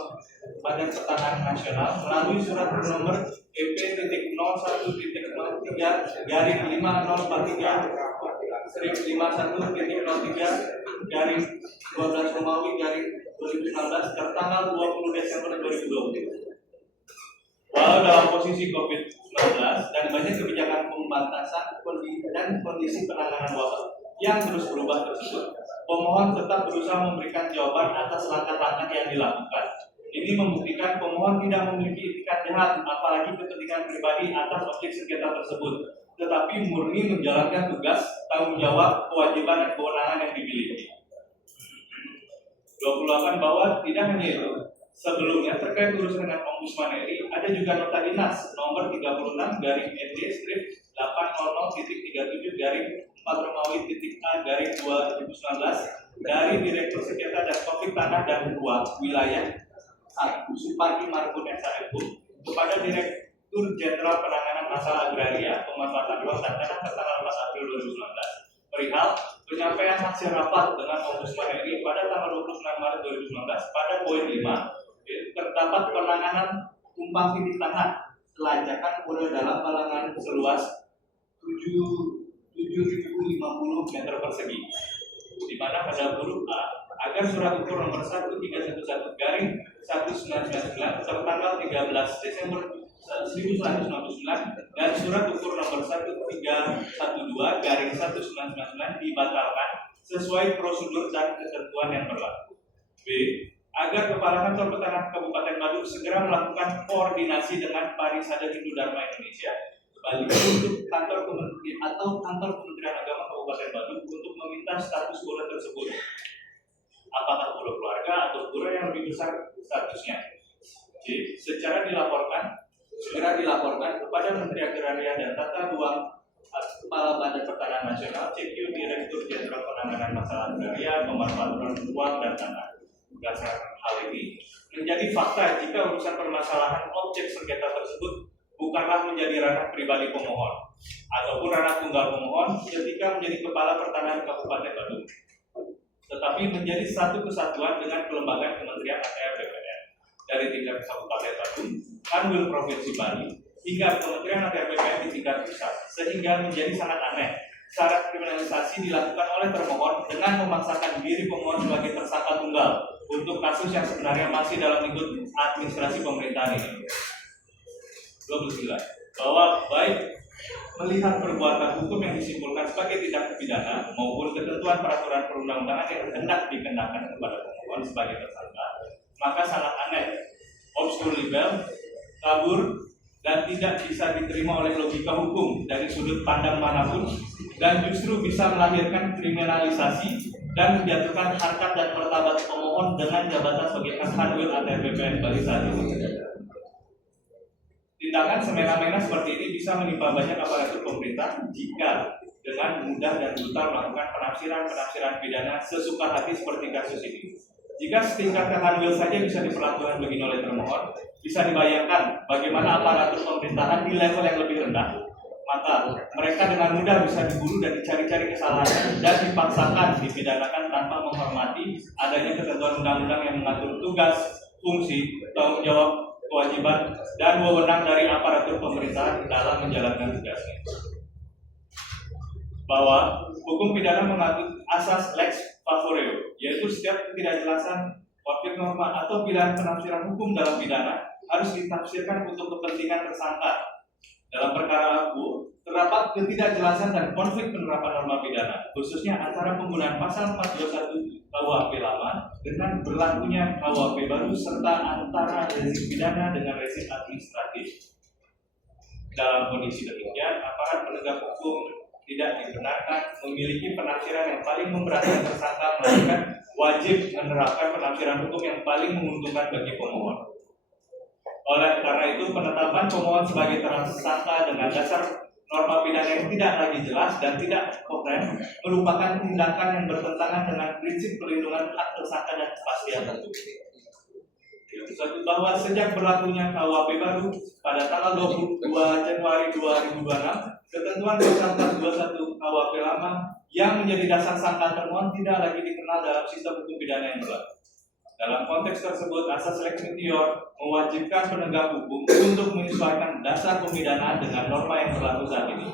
Badan Pertanahan Nasional melalui surat nomor EP.01.5003/51.03/12 Romawi 2019 tertanggal 20 Desember 2020. Walau dalam posisi COVID-19 dan banyak kebijakan pembatasan dan kondisi penanganan wabah yang terus berubah tersebut, pemohon tetap berusaha memberikan jawaban atas langkah-langkah yang dilakukan. Ini membuktikan pemohon tidak memiliki itikat jahat, apalagi kepentingan pribadi atas objek sengketa tersebut, tetapi murni menjalankan tugas, tanggung jawab, kewajiban, dan kewenangan yang dimiliki. 28. Bahwa tidak hanya itu, sebelumnya terkait urusan dengan Ombudsman RI, ada juga nota dinas nomor 36/ND/800.37/4 Romawi.A/2019 dari Direktur Sengketa dan Konflik Tanah dan Ruang Wilayah 1 Supardi Marbun SHMU kepada Direktur Jenderal Penanganan Masalah Agraria, Pemanfaatan Ruang dan Tanah tertanggal 4 April 2019 perihal penyampaian hasil rapat dengan Ombudsman RI pada tanggal 29 Maret 2019 pada poin 5 terdapat penanganan tumpang tindih tanah selajakan mulai dalam balangan seluas 7.050 meter persegi, di mana pada huruf A agar surat ukur nomor 1311/1999 tertanggal 13 Desember 1999 dan surat ukur nomor 1312/1999 dibatalkan sesuai prosedur dan ketentuan yang berlaku. B. Agar Kepala Kantor Pertanahan Kabupaten Badung segera melakukan koordinasi dengan Parisada Hindu Dharma Indonesia sebaliknya untuk kantor kementerian atau kantor Kementerian Agama Kabupaten Badung untuk meminta status pura tersebut. Apakah pura keluarga atau pura yang lebih besar statusnya? C. Segera dilaporkan kepada Menteri Agraria dan Tata Ruang, Kepala Badan Pertanahan Nasional, CQ, Direktur Jenderal Penanganan Masalah Agraria, Pemanfaatan Ruang dan Tanah. Berdasarkan hal ini, menjadi fakta jika urusan permasalahan objek sengketa tersebut bukanlah menjadi ranah pribadi pemohon ataupun ranah tunggal pemohon ketika menjadi Kepala Pertanahan Kabupaten Badung, tetapi menjadi satu kesatuan dengan kelembagaan Kementerian ATR BPN dari tingkat Kabupaten Badung, Kanwil Provinsi Bali, hingga Kementerian ATR BPN di tingkat pusat, sehingga menjadi sangat aneh syarat kriminalisasi dilakukan oleh termohon dengan memaksakan diri pemohon sebagai tersangka tunggal untuk kasus yang sebenarnya masih dalam lingkup administrasi pemerintahan ini. 29. Bahwa baik melihat perbuatan hukum yang disimpulkan sebagai tindak pidana maupun ketentuan peraturan perundang-undangan yang hendak dikenakan kepada pemohon sebagai tersangka, maka sangat aneh, obskur libel, kabur, dan tidak bisa diterima oleh logika hukum dari sudut pandang manapun, dan justru bisa melahirkan kriminalisasi dan menjatuhkan harkat dan martabat pemohon dengan jabatan sebagai Kanwil ATR BPN Bali saat ini. Tindakan semena-mena seperti ini bisa menimpa banyak aparatur pemerintah jika dengan mudah dan brutal melakukan penafsiran pidana sesuka hati seperti kasus ini. Jika setingkat Kanwil saja bisa diperlakukan begini oleh termohon, bisa dibayangkan bagaimana aparatur pemerintahan di level yang lebih rendah maka mereka dengan mudah bisa diburu dan dicari-cari kesalahan dan dipaksakan dipidanakan tanpa menghormati adanya ketentuan undang-undang yang mengatur tugas, fungsi, tanggung jawab, kewajiban, dan wewenang dari aparatur pemerintahan dalam menjalankan tugasnya. Bahwa hukum pidana mengatur asas lex favoreo, yaitu setiap ketidakjelasan, konflik norma, atau pilihan penafsiran hukum dalam pidana harus ditafsirkan untuk kepentingan tersangka. Dalam perkara aku, terdapat ketidakjelasan dan konflik penerapan norma pidana, khususnya antara penggunaan pasal 421 KUHP lama dengan berlakunya KUHP baru serta antara rezim pidana dengan rezim administratif. Dalam kondisi demikian, aparat penegak hukum tidak dibenarkan memiliki penafsiran yang paling memberatkan tersangka, melainkan wajib menerapkan penafsiran hukum yang paling menguntungkan bagi pemohon. Oleh karena itu, penetapan pemohon sebagai tersangka dengan dasar norma pidana yang tidak lagi jelas dan tidak koherent merupakan tindakan yang bertentangan dengan prinsip perlindungan hak tersangka dan kepastian hukum. Satu, bahwa sejak berlakunya KUHP baru pada tanggal 22 Januari 2026, ketentuan pasal 421 KUHP lama yang menjadi dasar sangka termohon tidak lagi dikenal dalam sistem hukum pidana yang berlaku. Dalam konteks tersebut, asas lex meteor mewajibkan penegak hukum untuk menyesuaikan dasar pemidanaan dengan norma yang berlaku saat ini.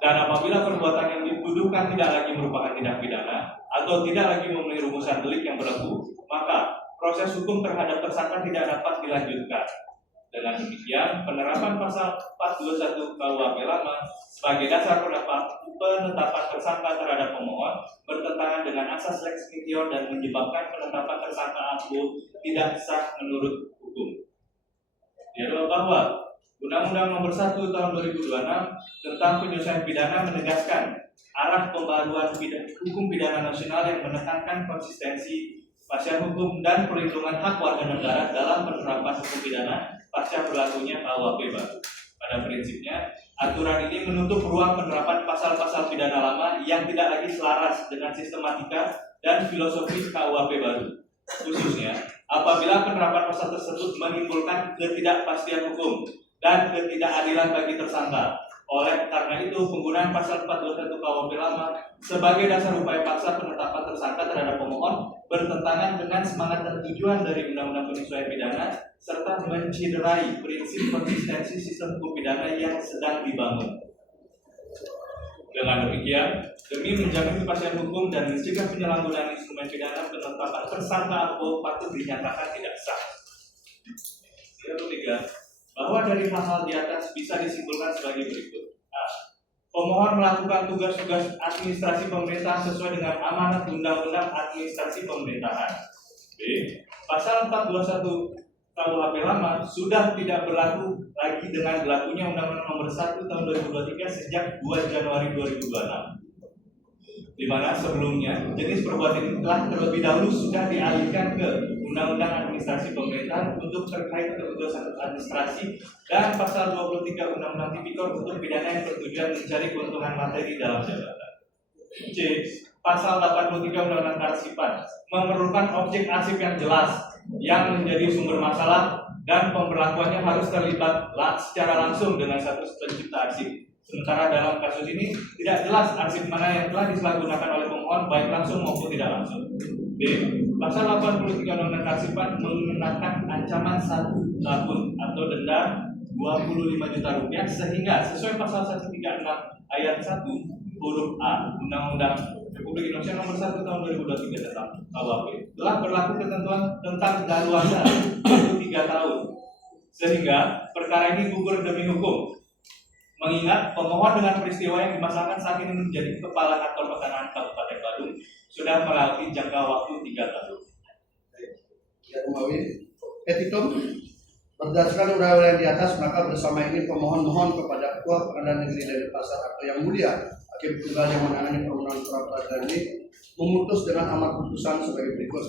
Dan apabila perbuatan yang dituduhkan tidak lagi merupakan tindak pidana atau tidak lagi memenuhi rumusan delik yang berlaku, maka proses hukum terhadap tersangka tidak dapat dilanjutkan. Dengan demikian, penerapan pasal 421 KUHP lama sebagai dasar penetapan tersangka terhadap pemohon bertentangan dengan asas lex meteor dan menyebabkan penetapan tersangka aku tidak sah menurut hukum. Dia bahwa Undang-Undang Nomor 1 Tahun 2026 tentang penyelesaian pidana menegaskan arah pembaruan hukum pidana nasional yang menekankan konsistensi kepastian hukum dan perlindungan hak warga negara dalam penerapan hukum pidana pasca berlakunya KUHP baru. Pada prinsipnya, aturan ini menutup ruang penerapan pasal-pasal pidana lama yang tidak lagi selaras dengan sistematika dan filosofis KUHP baru. Khususnya, apabila penerapan pasal tersebut menimbulkan ketidakpastian hukum dan ketidakadilan bagi tersangka. Oleh karena itu, penggunaan pasal 421 KUHP lama sebagai dasar upaya paksa penetapan tersangka terhadap pemohon bertentangan dengan semangat dan tujuan dari Undang-Undang Penyesuaian Pidana serta menciderai prinsip konsistensi sistem hukum pidana yang sedang dibangun. Dengan demikian, demi menjamin kepastian hukum dan mencegah penyalahgunaan instrumen pidana, penetapan tersangka aku patut dinyatakan tidak sah. Yang ketiga, bahwa dari hal-hal di atas bisa disimpulkan sebagai berikut. A. Pemohon melakukan tugas-tugas administrasi pemerintahan sesuai dengan amanat Undang-Undang Administrasi Pemerintahan. B. Pasal 421 KUHP lama sudah tidak berlaku lagi dengan berlakunya Undang-Undang Nomor 1 Tahun 2023 sejak 2 Januari 2026. Di mana sebelumnya jenis perbuatan ini telah terlebih dahulu sudah dialihkan ke Undang-Undang Administrasi Pemerintahan untuk terkait keputusan administrasi dan pasal 23 Undang-Undang Tipikor untuk pidana yang bertujuan mencari keuntungan materi dalam jabatan. C. Pasal 83 Undang-Undang Kearsipan memerlukan objek arsip yang jelas yang menjadi sumber masalah dan pemberlakuannya harus terlibat secara langsung dengan status pencipta arsip. Sementara dalam kasus ini tidak jelas arsip mana yang telah disalahgunakan oleh pemohon baik langsung maupun tidak langsung. B. Pasal 83 Undang-Undang Kearsipan mengenakan ancaman 1 tahun atau denda 25 juta rupiah sehingga sesuai pasal 136 ayat 1 huruf A Undang-Undang Republik Indonesia Nomor 1 Tahun 2023 tentang KUHP telah berlaku ketentuan tentang daluarsa 3 tahun sehingga perkara ini gugur demi hukum. Mengingat pemohon dengan peristiwa yang dimasalahkan saat ini menjadi kepala kantor pertanahan Kabupaten Badung sudah melewati jangka waktu 3 tahun. Ya, Etikum berdasarkan uraian di atas, maka bersama ini pemohon mohon kepada Ketua Pengadilan Negeri Denpasar atau yang mulia Hakim Tunggal yang menangani permohonan pra peradilan ini memutus dengan amar putusan sebagai berikut.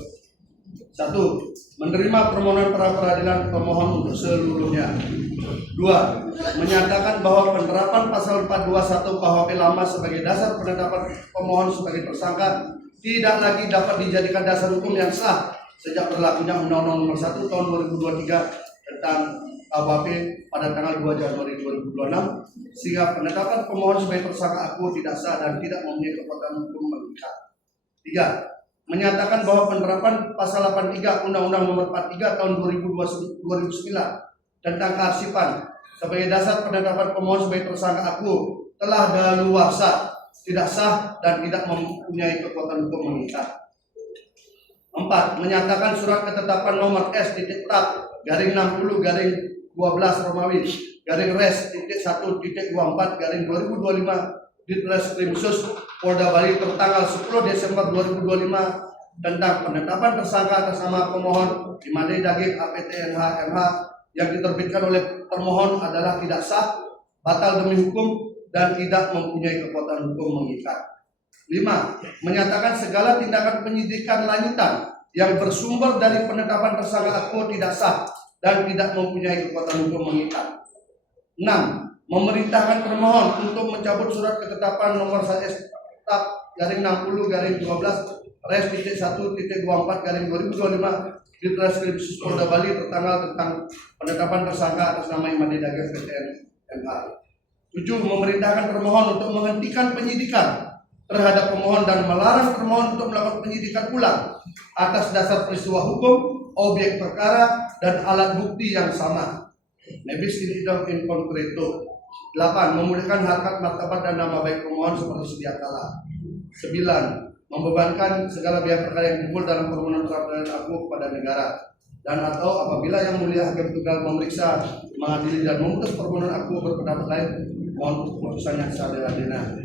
1. Menerima permohonan pra peradilan pemohon untuk seluruhnya. 2. Menyatakan bahwa penerapan pasal 421 KUHP lama sebagai dasar penetapan pemohon sebagai tersangka tidak lagi dapat dijadikan dasar hukum yang sah sejak berlakunya Undang-Undang Nomor 1 Tahun 2023 tentang KUHP pada tanggal 2 Januari 2026. 2026 sehingga penetapan pemohon sebagai tersangka aku tidak sah dan tidak mempunyai kekuatan hukum mengikat. 3. Menyatakan bahwa penerapan pasal 83 Undang-Undang Nomor 43 Tahun 2009 tentang kearsipan sebagai dasar penetapan pemohon sebagai tersangka aku telah daluarsa, tidak sah dan tidak mempunyai kekuatan hukum mengikat. 4. Menyatakan surat ketetapan nomor S.Tab/60/12 Romawi /Res.1.24/2025 Ditreskrim Sus Polda Bali tertanggal 10 Desember 2025 tentang penetapan tersangka atas nama pemohon Imade Daging APT NH yang diterbitkan oleh termohon adalah tidak sah, batal demi hukum dan tidak mempunyai kekuatan hukum mengikat. 5. Menyatakan segala tindakan penyidikan lanjutan yang bersumber dari penetapan tersangka aku tidak sah dan tidak mempunyai kekuatan hukum mengikat. 6. Memerintahkan termohon untuk mencabut surat ketetapan nomor S.Tab/60/12 Res.1.24/2025 Ditreskrim Sus Polda Bali tertanggal tentang penetapan tersangka atas nama Imade Daging PTN MH. 7. Memerintahkan termohon untuk menghentikan penyidikan terhadap pemohon dan melarang termohon untuk melakukan penyidikan ulang atas dasar peristiwa hukum, objek perkara, dan alat bukti yang sama. Nebis in idem in concreto. 8. Memulihkan harkat martabat dan nama baik pemohon seperti sedia kala. 9. Membebankan segala biaya perkara yang timbul dalam permohonan pra-peradilan aku kepada negara dan atau apabila yang mulia hakim tunggal memeriksa, mengadili dan memutus permohonan aku berpendapat lain, mohon keputusannya seadil-adilnya.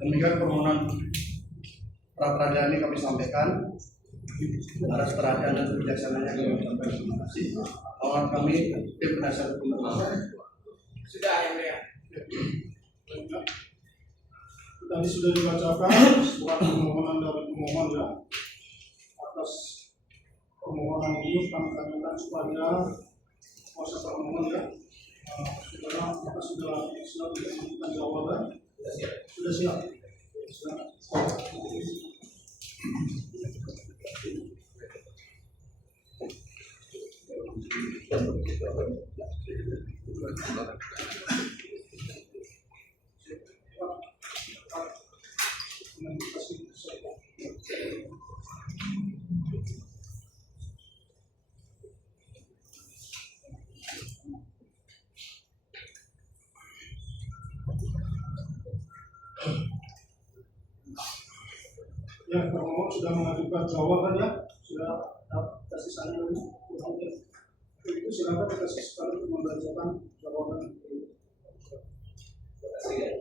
Demikian permohonan pra-peradilan ini kami sampaikan. Atas perhatian dan kebijaksanaannya kami ucapkan terima kasih. Mohon kami tim penasihat hukum Sudah yang mulia. Tadi sudah dibacakan surat permohonan dari pemohon ya. Atas permohonan ini kami tanyakan supaya kuasa permohonan ya. Saudara, apakah sudah siap memberikan jawaban? Sudah siap. Ya, termohon sudah mengajukan jawaban ya, sudah kasih saya ini. Itu silakan kasih sekali untuk membacakan jawaban. Terima kasih ya.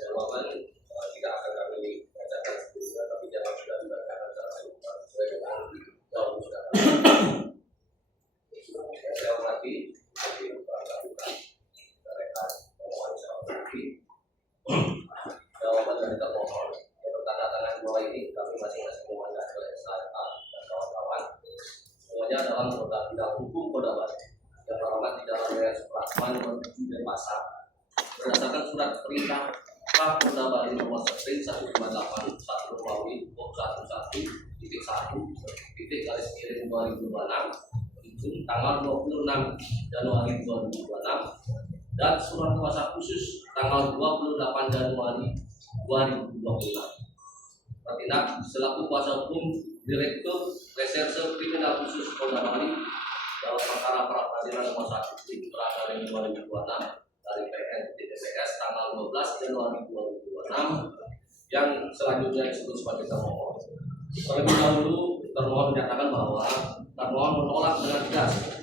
Jawaban tidak akan kami bacakan sebelumnya, tapi jawab sudah dibacakan secara serupa sesuai dengan jawaban sudah. Saya hormati rekan pemohon, saya hormati jawaban dari termohon. Tanda tangan bawah ini kami masing-masing memandang oleh saya dan kawan-kawan. Semuanya dalam produk bidang hukum Polda Bali yang terhormat di dalam Res Plasman nomor 7 Denpasar berdasarkan surat perintah Polda Bali nomor 158 Romawi 11.1.2026 tanggal 26 Januari 2026 dan surat kuasa khusus tanggal 28 Januari 2026. Bertindak selaku kuasa hukum Direktur Reserse Kriminal Khusus Polda Bali dalam perkara pra-peradilan nomor 1/2026 dari PN TPS tanggal 12 Januari 2026 yang selanjutnya disebut sebagai termohon. Terlebih dahulu termohon menyatakan bahwa termohon menolak dengan tegas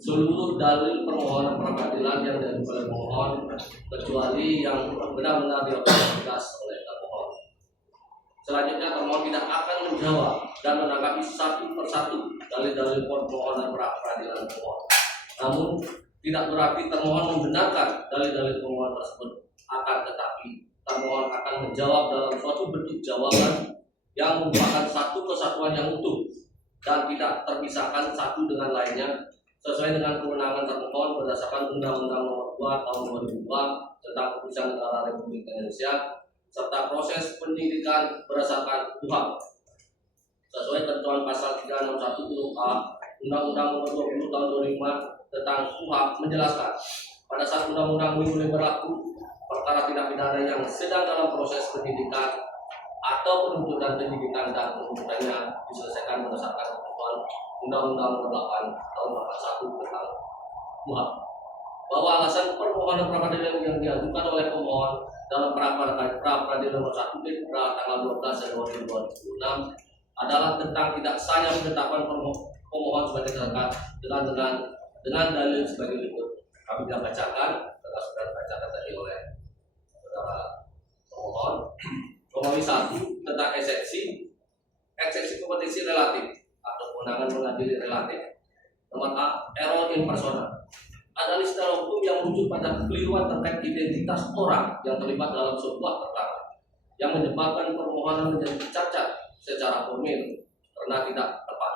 seluruh dalil permohonan pra-peradilan yang diajukan oleh pemohon kecuali yang benar-benar dilakukan tegas oleh termohon. Selanjutnya termohon tidak akan menjawab dan menanggapi satu persatu dalil-dalil permohonan pra-peradilan pemohon. Namun tidak berarti termohon membenarkan dalil-dalil permohonan tersebut. Akan tetapi termohon akan menjawab dalam suatu bentuk jawaban yang merupakan satu kesatuan yang utuh dan tidak terpisahkan satu dengan lainnya sesuai dengan kewenangan termohon berdasarkan Undang-Undang Nomor 2 Tahun 2002 tentang Kepolisian Negara Republik Indonesia serta proses penyidikan berdasarkan KUHP sesuai ketentuan pasal 361 huruf A Undang-Undang Nomor 20 Tahun 2005 tentang KUHP menjelaskan pada saat undang-undang ini mulai berlaku, perkara tindak pidana yang sedang dalam proses penyidikan atau penuntutan penyidikan dan penuntutannya diselesaikan berdasarkan ketentuan Undang-Undang Nomor 8 Tahun 41 tentang KUHP. Bahwa alasan permohonan pra-peradilan yang diajukan oleh pemohon dalam pra-peradilan nomor 1 tanggal 12 Januari 2006 adalah tentang tidak sahnya penetapan pemohon sebagai tersangka dengan dalil sebagai berikut. Kami tidak bacakan, telah sudah dibacakan tadi oleh saudara pemohon. Nomor 1 tentang eksepsi kompetensi relatif atau kewenangan mengadili relatif. Nomor A, error in persona adalah istilah hukum yang merujuk pada kekeliruan terkait identitas orang yang terlibat dalam sebuah perkara yang menyebabkan permohonan menjadi cacat secara formil karena tidak tepat.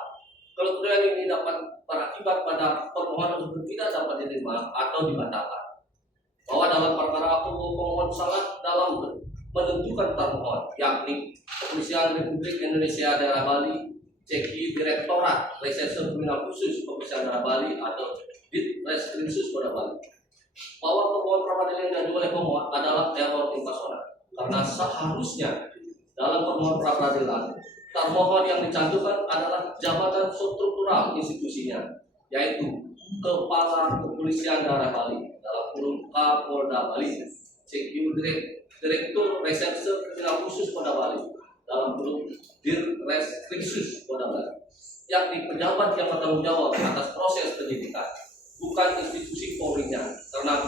Kekeliruan ini dapat berakibat pada permohonan tersebut tidak dapat diterima atau dibatalkan. Bahwa dalam perkara pemohon sangat dalam menentukan termohon, yakni Kepolisian Republik Indonesia Daerah Bali, CKI Direktorat Reserse Kriminal Khusus Kepolisian Daerah Bali atau Ditreskrimsus Polda Bali, bahwa permohonan pra-peradilan yang diajukan oleh pemohon adalah error in persona karena seharusnya dalam permohonan pra-peradilan termohon yang dicantumkan adalah jabatan struktural institusinya, yaitu Kepala Kepolisian Daerah Bali dalam kurung Kapolda Bali, CQ Direktur Reserse Kriminal Khusus Polda Bali dalam kurung Ditreskrimsus Polda Bali, yakni pejabat yang bertanggung jawab atas proses penyidikan, bukan institusi Polri-nya, karena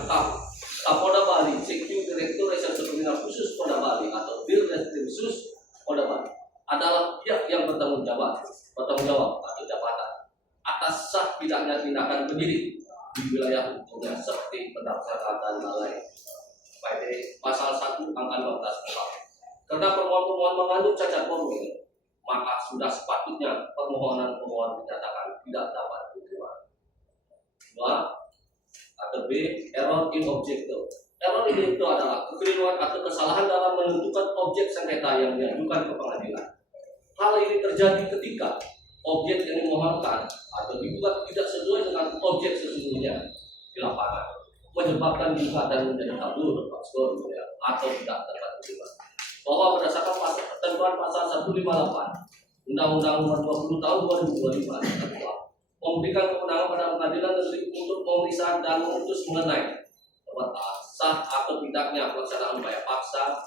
Kapolda Bali, CQ Direktur Reserse Kriminal Khusus Polda Bali atau Ditreskrimsus Polda Bali adalah pihak yang bertanggung jawab atau jabatan atas sah tidaknya tindakan penyidik di wilayah hukumnya seperti pendaftaran dan lain-lain. Pasal 1 angka 12 KUHP. Karena permohonan mengandung cacat formil, maka sudah sepatutnya permohonan pemohon dinyatakan tidak dapat diterima. 2. Atau B, error in objecto. Error in itu adalah kekeliruan atau kesalahan dalam menentukan objek sengketa yang diajukan ke pengadilan. Hal ini terjadi ketika objek yang dimohonkan atau digugat tidak sesuai dengan objek sesungguhnya di lapangan, menyebabkan gugatan menjadi kabur atau tidak dapat diterima. Bahwa berdasarkan ketentuan pasal 158 Undang-Undang Nomor 20 Tahun 2025 memberikan kewenangan pada pengadilan negeri untuk memeriksa dan memutus mengenai sah atau tidaknya pelaksanaan upaya paksa,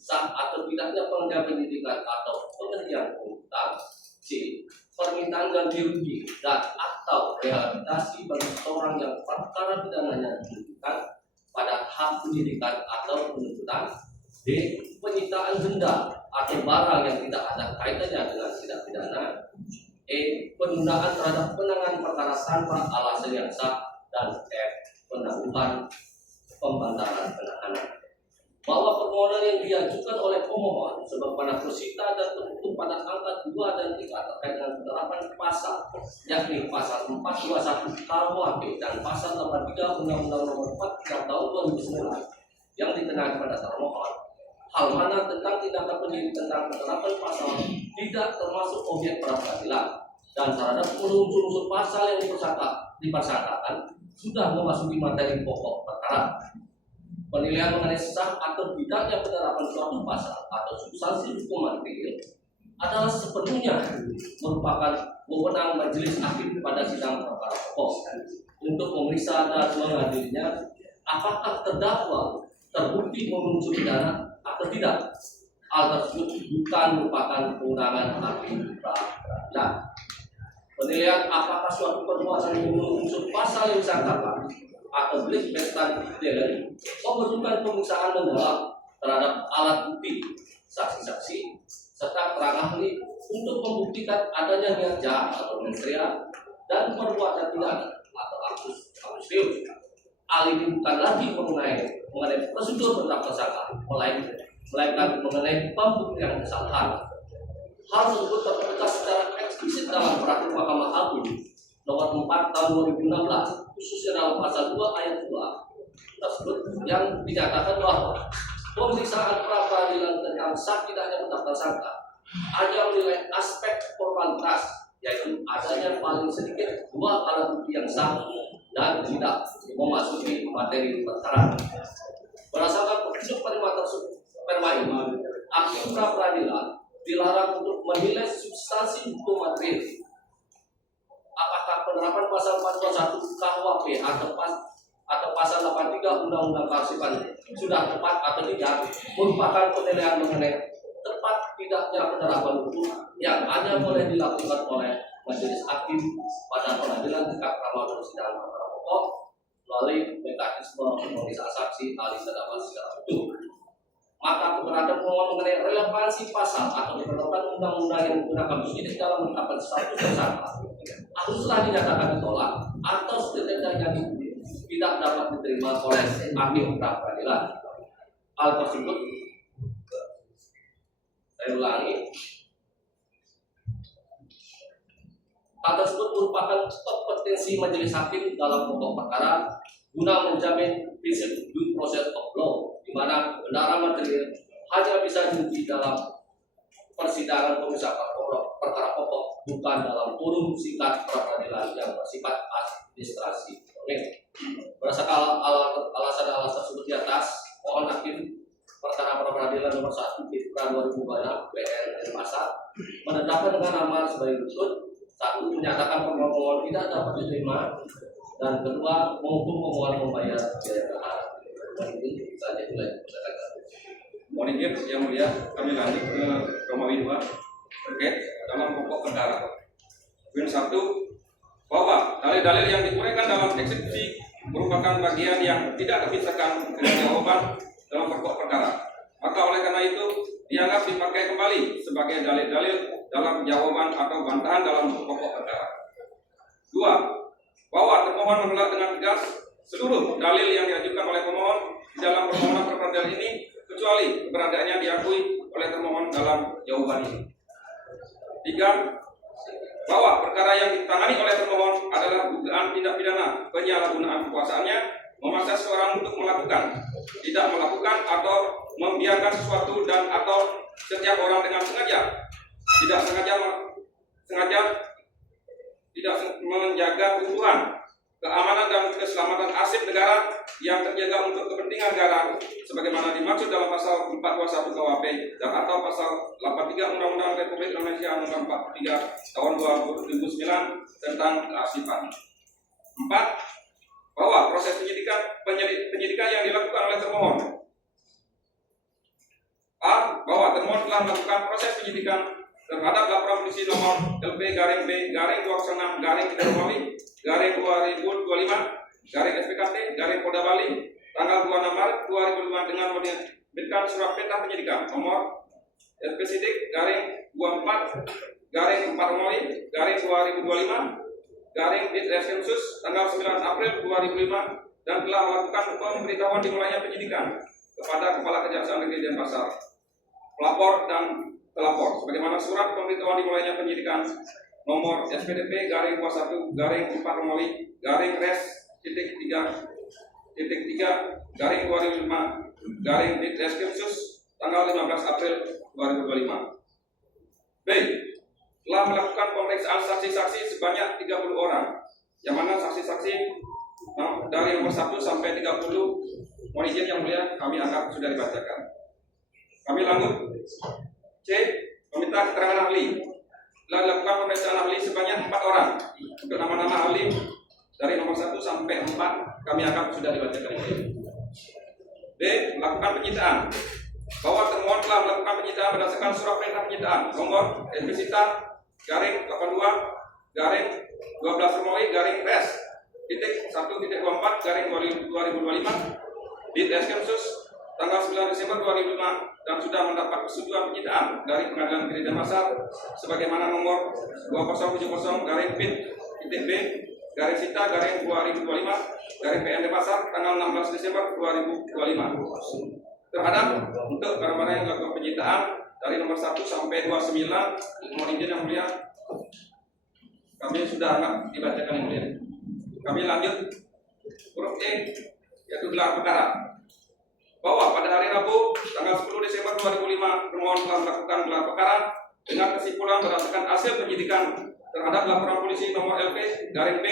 sah atau tidaknya penghentian penyidikan atau penghentian penuntutan, C. Permintaan ganti rugi dan atau rehabilitasi bagi seorang yang perkara pidananya dihentikan pada hak penyidikan atau penuntutan, D. Penyitaan benda atau barang yang tidak ada kaitannya dengan tindak pidana, E. Penundaan terhadap penanganan perkara tanpa alasan yang sah, dan F. Penangguhan pembantaran penahanan. Bahwa permohonan yang diajukan oleh pemohon sebagaimana bersita dan tertutup pada angka 2 dan 3 terkait dengan penerapan pasal, yakni pasal 421 KUHP dan pasal 83 Undang-Undang Nomor 4 Tahun 2009 yang dikenakan pada termohon. Hal mana tentang tindakan penyidik tentang penerapan pasal tidak termasuk objek pra-peradilan dan terhadap unsur-unsur pasal yang dipersangkakan sudah memasuki materi pokok perkara. Penilaian mengenai sah atau tidaknya penerapan suatu pasal atau substansi hukum material adalah sepenuhnya merupakan wewenang majelis hakim pada sidang perkara pokok untuk memeriksa dan mengadilinya apakah terdakwa terbukti memenuhi pidana atau tidak. Hal tersebut bukan merupakan kewenangan hakim pra-peradilan. Penilaian apakah suatu perbuatan memenuhi unsur pasal yang disangkakan atau blacklistan dalil memerlukan pemeriksaan mendalam terhadap alat bukti, saksi-saksi, serta keterangan ahli untuk membuktikan adanya niat jahat atau mensrea dan perbuatan pidana atau abusius. Hal ini bukan lagi mengenai prosedur penetapan tersangka, melainkan mengenai pembuktian kesalahan. Hal tersebut terbuka secara eksplisit dalam peraturan Mahkamah Agung Nomor 4 Tahun 2016, khususnya dalam pasal 2 ayat 2 tersebut yang dinyatakan bahwa pemeriksaan pra-peradilan tentang sah tidaknya penetapan tersangka hanya menilai aspek formalitas yaitu adanya paling sedikit 2 alat bukti yang sah dan tidak memasuki materi perkara. Berdasarkan petunjuk perma ini, hakim pra peradilan dilarang untuk menilai substansi hukum materi. Apakah penerapan pasal 421 KUHP atau pasal 83 Undang-Undang Kearsipan sudah tepat atau tidak merupakan penilaian mengenai tepat tidaknya penerapan hukum yang hanya boleh dilakukan oleh majelis hakim pada pengadilan tingkat pertama persidangan perkara pokok melalui mekanisme pemeriksaan saksi, ahli terdakwa secara utuh. Maka keberadaan pemohon mengenai relevansi pasal atau ketentuan undang-undang yang digunakan penyidik dalam menetapkan status tersangka haruslah dinyatakan ditolak atau setidaknya tidak dapat diterima oleh hakim pra peradilan. Hal tersebut, saya ulangi, hal tersebut merupakan kompetensi majelis hakim dalam pokok perkara guna menjamin prinsip due process of law, di mana kebenaran material hanya bisa diuji dalam persidangan pemeriksaan perkara pokok, bukan dalam kurun singkat pra-peradilan yang bersifat administrasi. Berdasarkan alasan-alasan tersebut di atas, mohon hakim perkara pra-peradilan nomor 1 Fitra 2006 PN Denpasar menetapkan dengan amar sebagai berikut: 1. Menyatakan pemohon tidak dapat diterima, dan 2. Menghukum pemohon membayar biaya berhak. Ini saja nilai perkara. Mohon izin yang mulia, kami lanjut ke Romawi 2 terkait dalam pokok perkara. Poin 1, bahwa dalil-dalil yang diuraikan dalam eksepsi merupakan bagian yang tidak terpisahkan dengan jawaban dalam pokok perkara. Maka oleh karena itu dianggap dipakai kembali sebagai dalil-dalil dalam jawaban atau bantahan dalam pokok perkara. 2, bahwa termohon menolak dengan tegas seluruh dalil yang diajukan oleh pemohon di dalam permohonan pra-peradilan ini kecuali keberadaannya diakui oleh termohon dalam jawaban ini. 3, bahwa perkara yang ditangani oleh termohon adalah dugaan tindak pidana penyalahgunaan kekuasaannya memaksa seseorang untuk melakukan, tidak melakukan atau membiarkan sesuatu dan atau setiap orang dengan sengaja, tidak sengaja tidak menjaga keutuhan, keamanan dan keselamatan aset negara yang terjaga untuk kepentingan negara sebagaimana dimaksud dalam pasal 421 KUHP dan atau pasal 83 Undang-Undang Republik Indonesia Nomor 43 Tahun 2009 tentang kearsipan. 4, bahwa proses penyidikan yang dilakukan oleh termohon. A. Bahwa termohon telah melakukan proses penyidikan terhadap laporan polisi nomor LP-B-209-2025-2025 Polda Bali tanggal 26 Maret 2005 dengan menerbitkan surat perintah penyidikan nomor LP-Sidik-4-2025-2025 tanggal 9 April 2005 dan telah melakukan pemberitahuan dimulainya penyidikan kepada Kepala Kejaksaan Negeri Denpasar, pelapor dan telapor sebagaimana surat pemberitahuan dimulainya penyidikan nomor SPD-4-3-2005-3-2005 tanggal 15 April 2025. B. Telah melakukan pemeriksaan saksi-saksi sebanyak 30 orang, yang mana saksi-saksi dari nomor 1 sampai 30. Mohon izin yang mulia, kami anggap sudah dibacakan. Kami lanjut. C. Meminta keterangan ahli. Telah dilakukan pemeriksaan ahli sebanyak 4 orang. Untuk nama-nama ahli dari nomor 1 sampai 4 kami anggap sudah dibacakan. D. Melakukan penyitaan. Bahwa termohon telah melakukan penyitaan berdasarkan surat perintah penyitaan nomor SP-82-12 Romawi-Res _1.24/2025 di Deskrimsus tanggal 9 Desember 2005 dan sudah mendapat persetujuan penyitaan dari Pengadilan Negeri Denpasar sebagaimana nomor 2070-B-Sita-2025-PN Denpasar tanggal 16 Desember 2025 terhadap untuk barang-barang yang dilakukan penyitaan dari nomor 1 sampai 29. Mohon izin yang mulia, kami sudah anggap dibacakan yang mulia. Kami lanjut huruf E, yaitu gelar perkara. Bahwa pada hari Rabu tanggal 10 Desember 2005 termohon telah melakukan gelar perkara dengan kesimpulan berdasarkan hasil penyidikan terhadap laporan polisi nomor LP garing B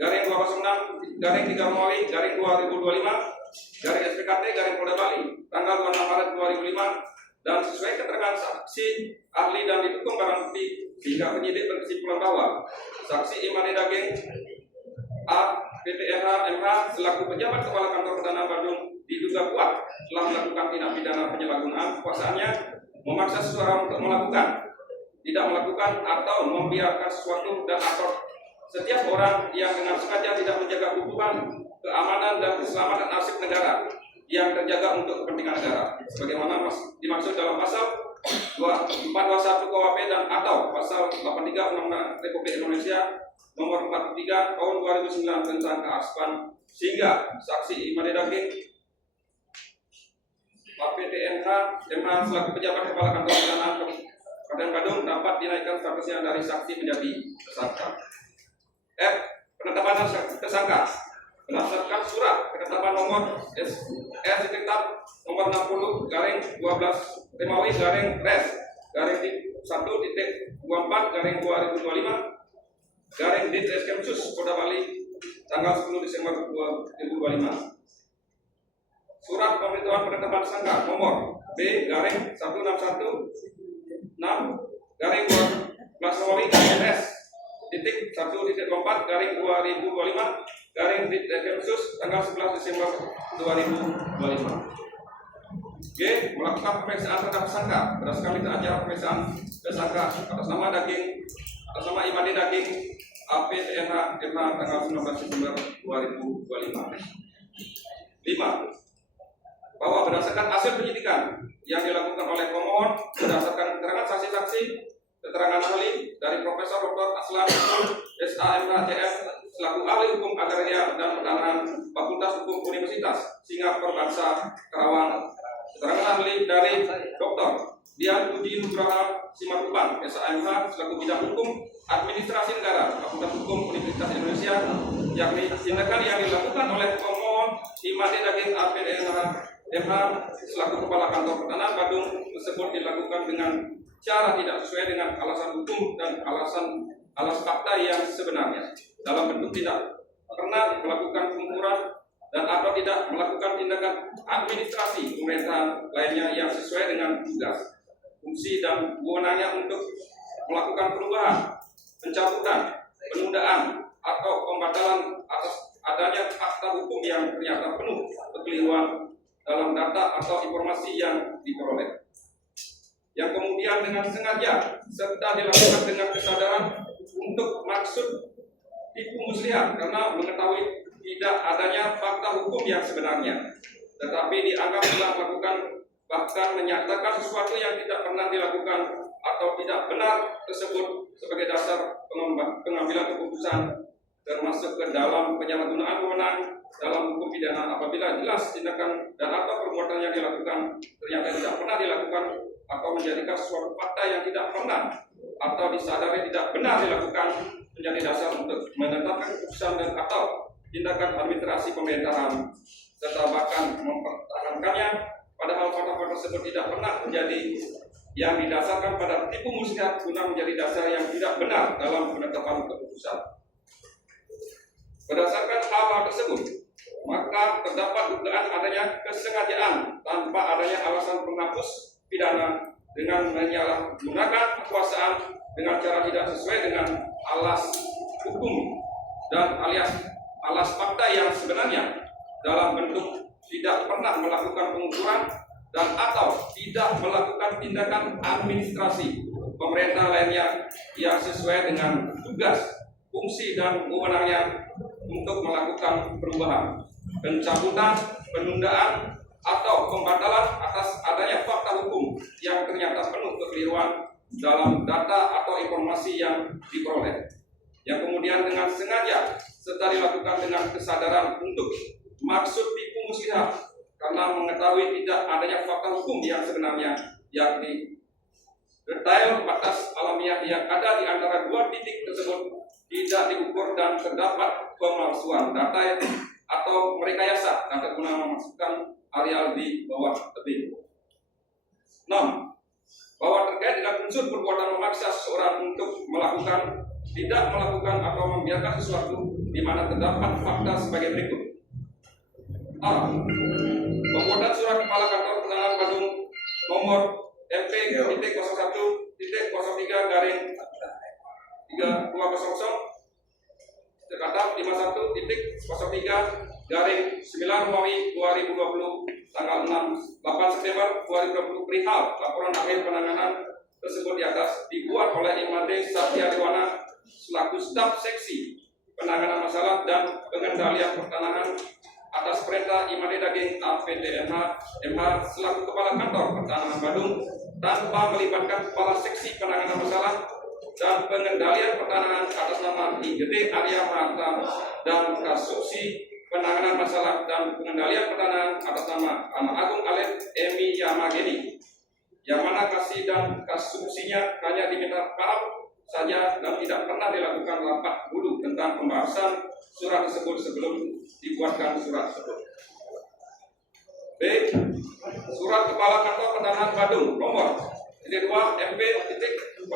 garing 206 garing 3 Romawi garing 2025 garing SPKT garing Polda Bali tanggal 26 Maret 2005 dan sesuai keterangan saksi, ahli dan didukung barang bukti sehingga penyidik berkesimpulan bahwa saksi Imade Daging A PTNH MH selaku pejabat kepala kantor Perdana Bandung diduga kuat telah melakukan tindak pidana penyalahgunaan kekuasaannya memaksa seseorang untuk melakukan, tidak melakukan atau membiarkan sesuatu dan atau setiap orang yang dengan sengaja tidak menjaga kehukuman, keamanan dan keselamatan arsip negara yang terjaga untuk kepentingan negara sebagaimana dimaksud dalam pasal 421 KUHP dan atau pasal 83 Undang-Undang Republik Indonesia nomor 43 tahun 2009 tentang kearsipan sehingga saksi Imade Daging PTNH MH selaku pejabat kepala kantor Perdana Kabupaten Bandung dapat dinaikkan statusnya dari saksi menjadi tersangka. F. Penetapan tersangka berdasarkan surat penetapan nomor S.Tab nomor 60 garing 12 Romawi garing res garing 1.24 garing 2025 garing Ditreskrimsus Polda Bali tanggal 10 Desember 2025. Surat pemberitahuan penetapan tersangka nomor B garing 161 6 garing 12 Romawi garing res titik 1.4 garing 2025 garing Ditreskrimsus tanggal 11 Desember 2025. G. Melakukan pemeriksaan terhadap tersangka berdasarkan berita acara pemeriksaan tersangka atas nama Imade Daging AP TNH MH tanggal 19 Desember 2025. 5. Bahwa berdasarkan hasil penyidikan yang dilakukan oleh pemohon berdasarkan keterangan saksi-saksi, keterangan ahli dari Profesor Dr. Aslan SAMHCM selaku ahli hukum agraria dan pertanahan Fakultas Hukum Universitas Singapura Bangsa Karawang, keterangan ahli dari Dr. Dian Budi Nugraha Simatupang SAMH selaku bidang hukum administrasi negara Fakultas Hukum Universitas Indonesia, yakni tindakan yang dilakukan oleh pemohon Imade Daging APDNH MH selaku kepala kantor Perdana Bandung tersebut dilakukan dengan cara tidak sesuai dengan alasan hukum dan alas fakta yang sebenarnya dalam bentuk tidak pernah melakukan pengukuran dan atau tidak melakukan tindakan administrasi pemerintahan lainnya yang sesuai dengan tugas, fungsi dan wewenangnya untuk melakukan perubahan, pencabutan, penundaan atau pembatalan atas adanya fakta hukum yang ternyata penuh kekeliruan dalam data atau informasi yang diperoleh, yang kemudian dengan sengaja serta dilakukan dengan kesadaran untuk maksud tipu muslihat karena mengetahui tidak adanya fakta hukum yang sebenarnya, tetapi dianggap telah melakukan bahkan menyatakan sesuatu yang tidak pernah dilakukan atau tidak benar tersebut sebagai dasar pengambilan keputusan, termasuk ke dalam penyalahgunaan wewenang dalam hukum pidana apabila jelas tindakan dan atau perbuatan yang dilakukan ternyata tidak pernah dilakukan atau menjadikan suatu fakta yang tidak pernah atau disadari tidak benar dilakukan menjadi dasar untuk menetapkan keputusan dan atau tindakan administrasi pemerintahan serta bahkan mempertahankannya padahal fakta tersebut tidak pernah menjadi yang didasarkan pada tipu muslihat guna menjadi dasar yang tidak benar dalam penetapan keputusan. Berdasarkan hal tersebut, maka terdapat dugaan adanya kesengajaan tanpa adanya alasan penghapus pidana dengan menyalahgunakan kekuasaan dengan cara tidak sesuai dengan alas hukum dan alias alas fakta yang sebenarnya dalam bentuk tidak pernah melakukan pengukuran dan atau tidak melakukan tindakan administrasi pemerintah lainnya yang sesuai dengan tugas, fungsi dan wewenangnya untuk melakukan perubahan, pencabutan, penundaan, atau pembatalan atas adanya fakta hukum yang ternyata penuh kekeliruan dalam data atau informasi yang diperoleh, yang kemudian dengan sengaja serta dilakukan dengan kesadaran untuk maksud tipu muslihat karena mengetahui tidak adanya fakta hukum yang sebenarnya, yakni detail batas alamiah yang ada di antara dua titik tersebut tidak diukur dan terdapat pemalsuan data atau merekayasa data guna memasukkan areal di bawah tebing. 6. Bahwa terkait dengan unsur perbuatan memaksa seseorang untuk melakukan tidak melakukan atau membiarkan sesuatu di mana terdapat fakta sebagai berikut. A. Pembuatan surat kepala kantor penanganan Badung nomor MP.01.03/3200 terkata 51.03/9 Romawi 2020 tanggal 8 September 2020 perihal laporan akhir penanganan tersebut di atas dibuat oleh Imade Satyariwana selaku staf seksi penanganan masalah dan pengendalian pertanahan atas perintah Imade Daging APDMH MH selaku kepala kantor pertanahan Badung tanpa melibatkan kepala seksi penanganan masalah dan pengendalian pertanahan atas nama IGD Arya Mahanta dan Kasubsi penanganan masalah dan pengendalian pertanahan atas nama Agung Alef Emi Yamageni, yang mana kasih dan kasubsinya hanya diminta paraf saja dan tidak pernah dilakukan rapat dulu tentang pembahasan surat tersebut sebelum dibuatkan surat tersebut. B. Surat kepala kantor pertanahan Badung nomor 2 MP.03/3200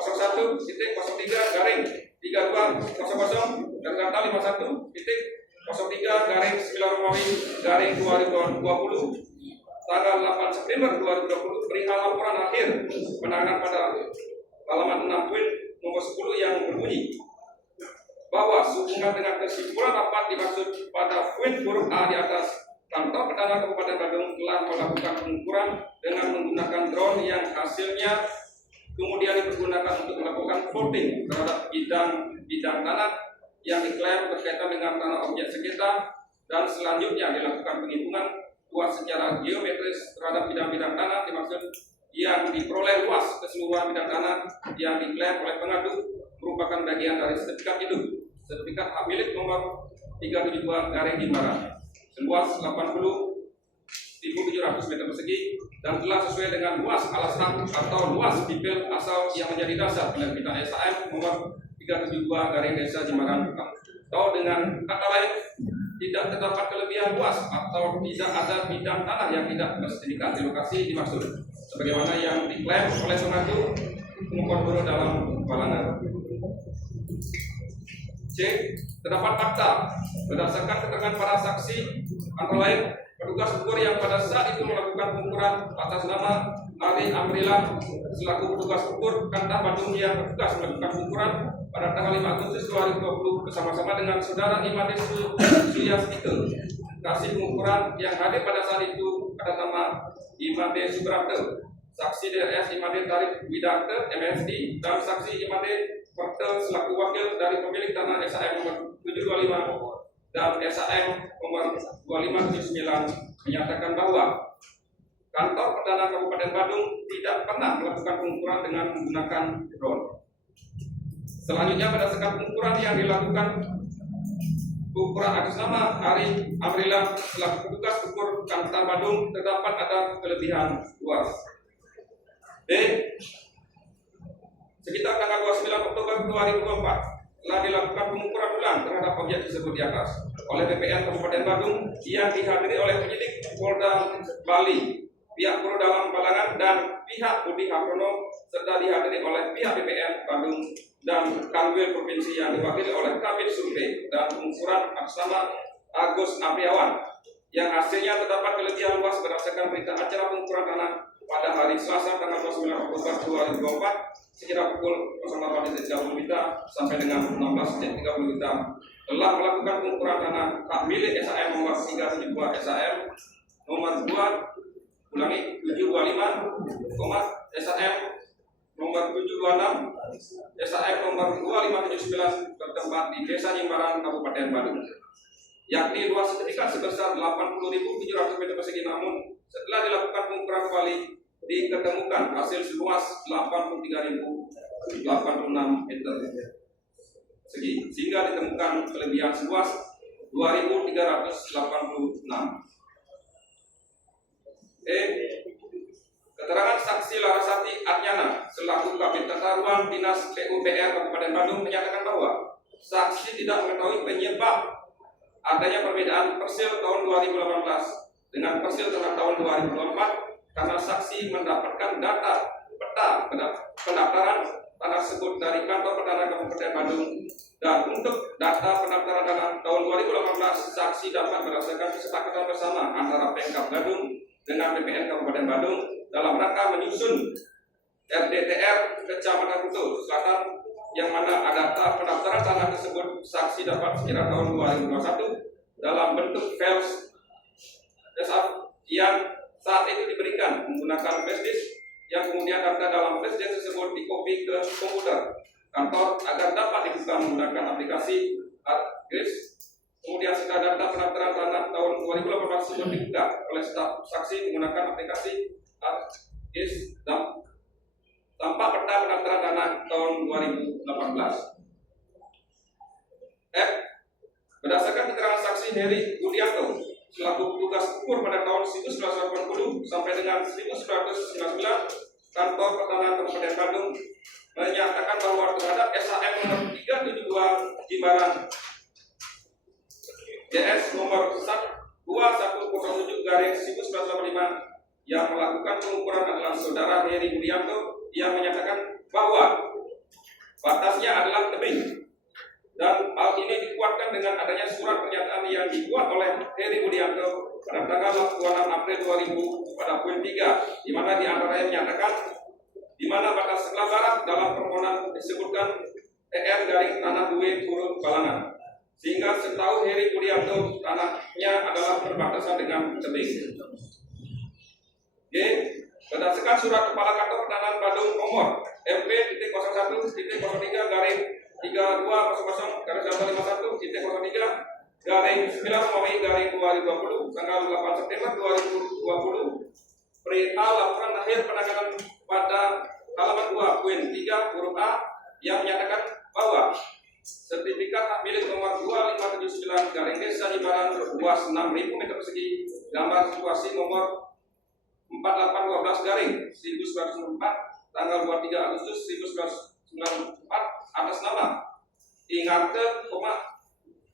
terkata 51.03/9 Romawi 2020 tanggal 8 September 2020 perihal laporan akhir penanganan pada halaman 6 poin nomor 10 yang berbunyi bahwa sehubungan dengan kesimpulan rapat dimaksud pada poin huruf A di atas, kantor pertanahan Kabupaten Badung telah melakukan pengukuran dengan menggunakan drone yang hasilnya kemudian dipergunakan untuk melakukan voting terhadap bidang tanah yang diklaim berkaitan dengan tanah objek sengketa, dan selanjutnya dilakukan penghitungan luas secara geometris terhadap bidang-bidang tanah dimaksud yang diperoleh luas keseluruhan bidang tanah yang diklaim oleh pengadu merupakan bagian dari sertifikat hidup, sertifikat hak milik nomor 372/Jimbaran seluas 80.700 meter persegi dan telah sesuai dengan luas alas hak atau luas detail asal yang menjadi dasar penerbitan SAM nomor 372/Jimbaran, atau dengan kata lain tidak terdapat kelebihan luas atau tidak ada bidang tanah yang tidak bersertifikat di lokasi dimaksud sebagaimana yang diklaim oleh pengadu pemohon buruh dalam kepalangan. C. Terdapat fakta berdasarkan keterangan para saksi antara lain petugas ukur yang pada saat itu melakukan pengukuran atas nama Ari Amrilah selaku petugas ukur Kantor Badung yang bertugas melakukan pengukuran pada tanggal 5 Agustus 2020 bersama-sama dengan saudara Imade Suyastike. Kasih pengukuran yang hadir pada saat itu atas nama Imade Subrate, saksi DRS Imade Tarif Widarte MSD, dan saksi Imade Fakta selaku wakil dari pemilik tanah SAM nomor 725 dan SAM nomor 2579 menyatakan bahwa kantor pertanahan Kabupaten Badung tidak pernah melakukan pengukuran dengan menggunakan drone. Selanjutnya berdasarkan pengukuran yang dilakukan pengukuran atas nama Ari Amrilah selaku petugas ukur Kantor Badung terdapat ada kelebihan luas. D. Sekitar tanggal 29 Oktober 2024 telah dilakukan pengukuran ulang terhadap objek tersebut di atas oleh BPN Kabupaten Badung yang dihadiri oleh penyidik Polda Bali, pihak Guru dalam Balangan, dan pihak Budi Hartono, serta dihadiri oleh pihak BPN Badung dan Kanwil Provinsi yang diwakili oleh Kabid Survei dan Pengukuran atas nama Agus Apriawan, yang hasilnya terdapat kelebihan luas berdasarkan berita acara pengukuran tanah pada hari Selasa tanggal 29 Oktober 2024 sekira pukul 08.30 sampai dengan 16.30 telah melakukan pengukuran tanah hak milik SAM nomor 372 SAM nomor 725, SAM nomor 726, SAM nomor 2579 bertempat di Desa Jimbaran, Kabupaten Badung, yakni luas sertifikat sebesar 80.700 meter persegi, namun setelah dilakukan pengukuran kembali diketemukan hasil seluas 83.086 meter persegi, sehingga ditemukan kelebihan seluas 2.386. Keterangan saksi Larasati Adnyana selaku Kabid Tata Ruang Dinas PUPR Kabupaten Badung menyatakan bahwa saksi tidak mengetahui penyebab adanya perbedaan persil tahun 2018 dengan persil tahun 2024 karena saksi mendapatkan data peta pendaftaran tanah tersebut dari kantor perdana Kabupaten Bandung. Dan untuk data pendaftaran tanah tahun 2018, saksi dapat berdasarkan kesepakatan bersama antara Pemkab Bandung dengan BPN Kabupaten Bandung dalam rangka menyusun RDTR Kecamatan Kuto Selatan, yang mana data pendaftaran tanah tersebut saksi dapat sekira tahun 2021 dalam bentuk files yang saat itu diberikan menggunakan flash disk, yang kemudian data dalam flash disk tersebut dikopi ke komputer kantor agar dapat dibuka menggunakan aplikasi ArcGIS. Kemudian setelah data pendaftaran tanah tahun 2018 tersebut dibuka oleh staf saksi menggunakan aplikasi ArcGIS tanpa peta pendaftaran tanah tahun 2018. Berdasarkan keterangan saksi Heri Budianto selaku petugas ukur pada tahun 1980 sampai dengan 1999, kantor pertanahan Kabupaten Bandung menyatakan bahwa terhadap SHM nomor 372 Jimbaran JS nomor 2107/1985 yang melakukan pengukuran adalah saudara Heri Budianto, yang menyatakan bahwa batasnya adalah tebing. Dan hal ini dikuatkan dengan adanya surat pernyataan yang dibuat oleh Heri Budianto pada tanggal 26 April 2000 pada poin 3, di mana diantaranya menyatakan di mana batas sebelah barat dalam permohonan disebutkan TR garing tanah duwe huruf Balangan, sehingga setahu Heri Budianto tanahnya adalah berbatasan dengan tebing. G. Berdasarkan surat Kepala Kantor Pertanahan Bandung nomor MP.01-32-51-3 tanggal 8 September 2020 perihal laporan akhir penanganan pada halaman 2 poin 3 huruf A yang menyatakan bahwa sertifikat hak milik nomor 2579 Desa Jimbaran luas 6.000 meter persegi gambar situasi nomor 4812 1904 tanggal 23 Agustus 1994 atas nama Ingarte,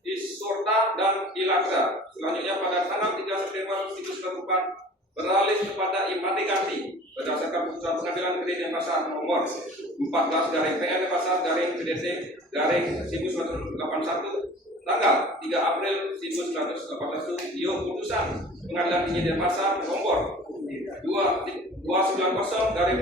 Isurta dan Ilakra. Selanjutnya pada tanggal 3 September 1994 beralih kepada Imade Ganti berdasarkan putusan Pengadilan Negeri Denpasar nomor 14/PN/PDT/1981 tanggal 3 April 1918 Yo putusan Pengadilan Tinggi Denpasar nomor 289/PDT/PDT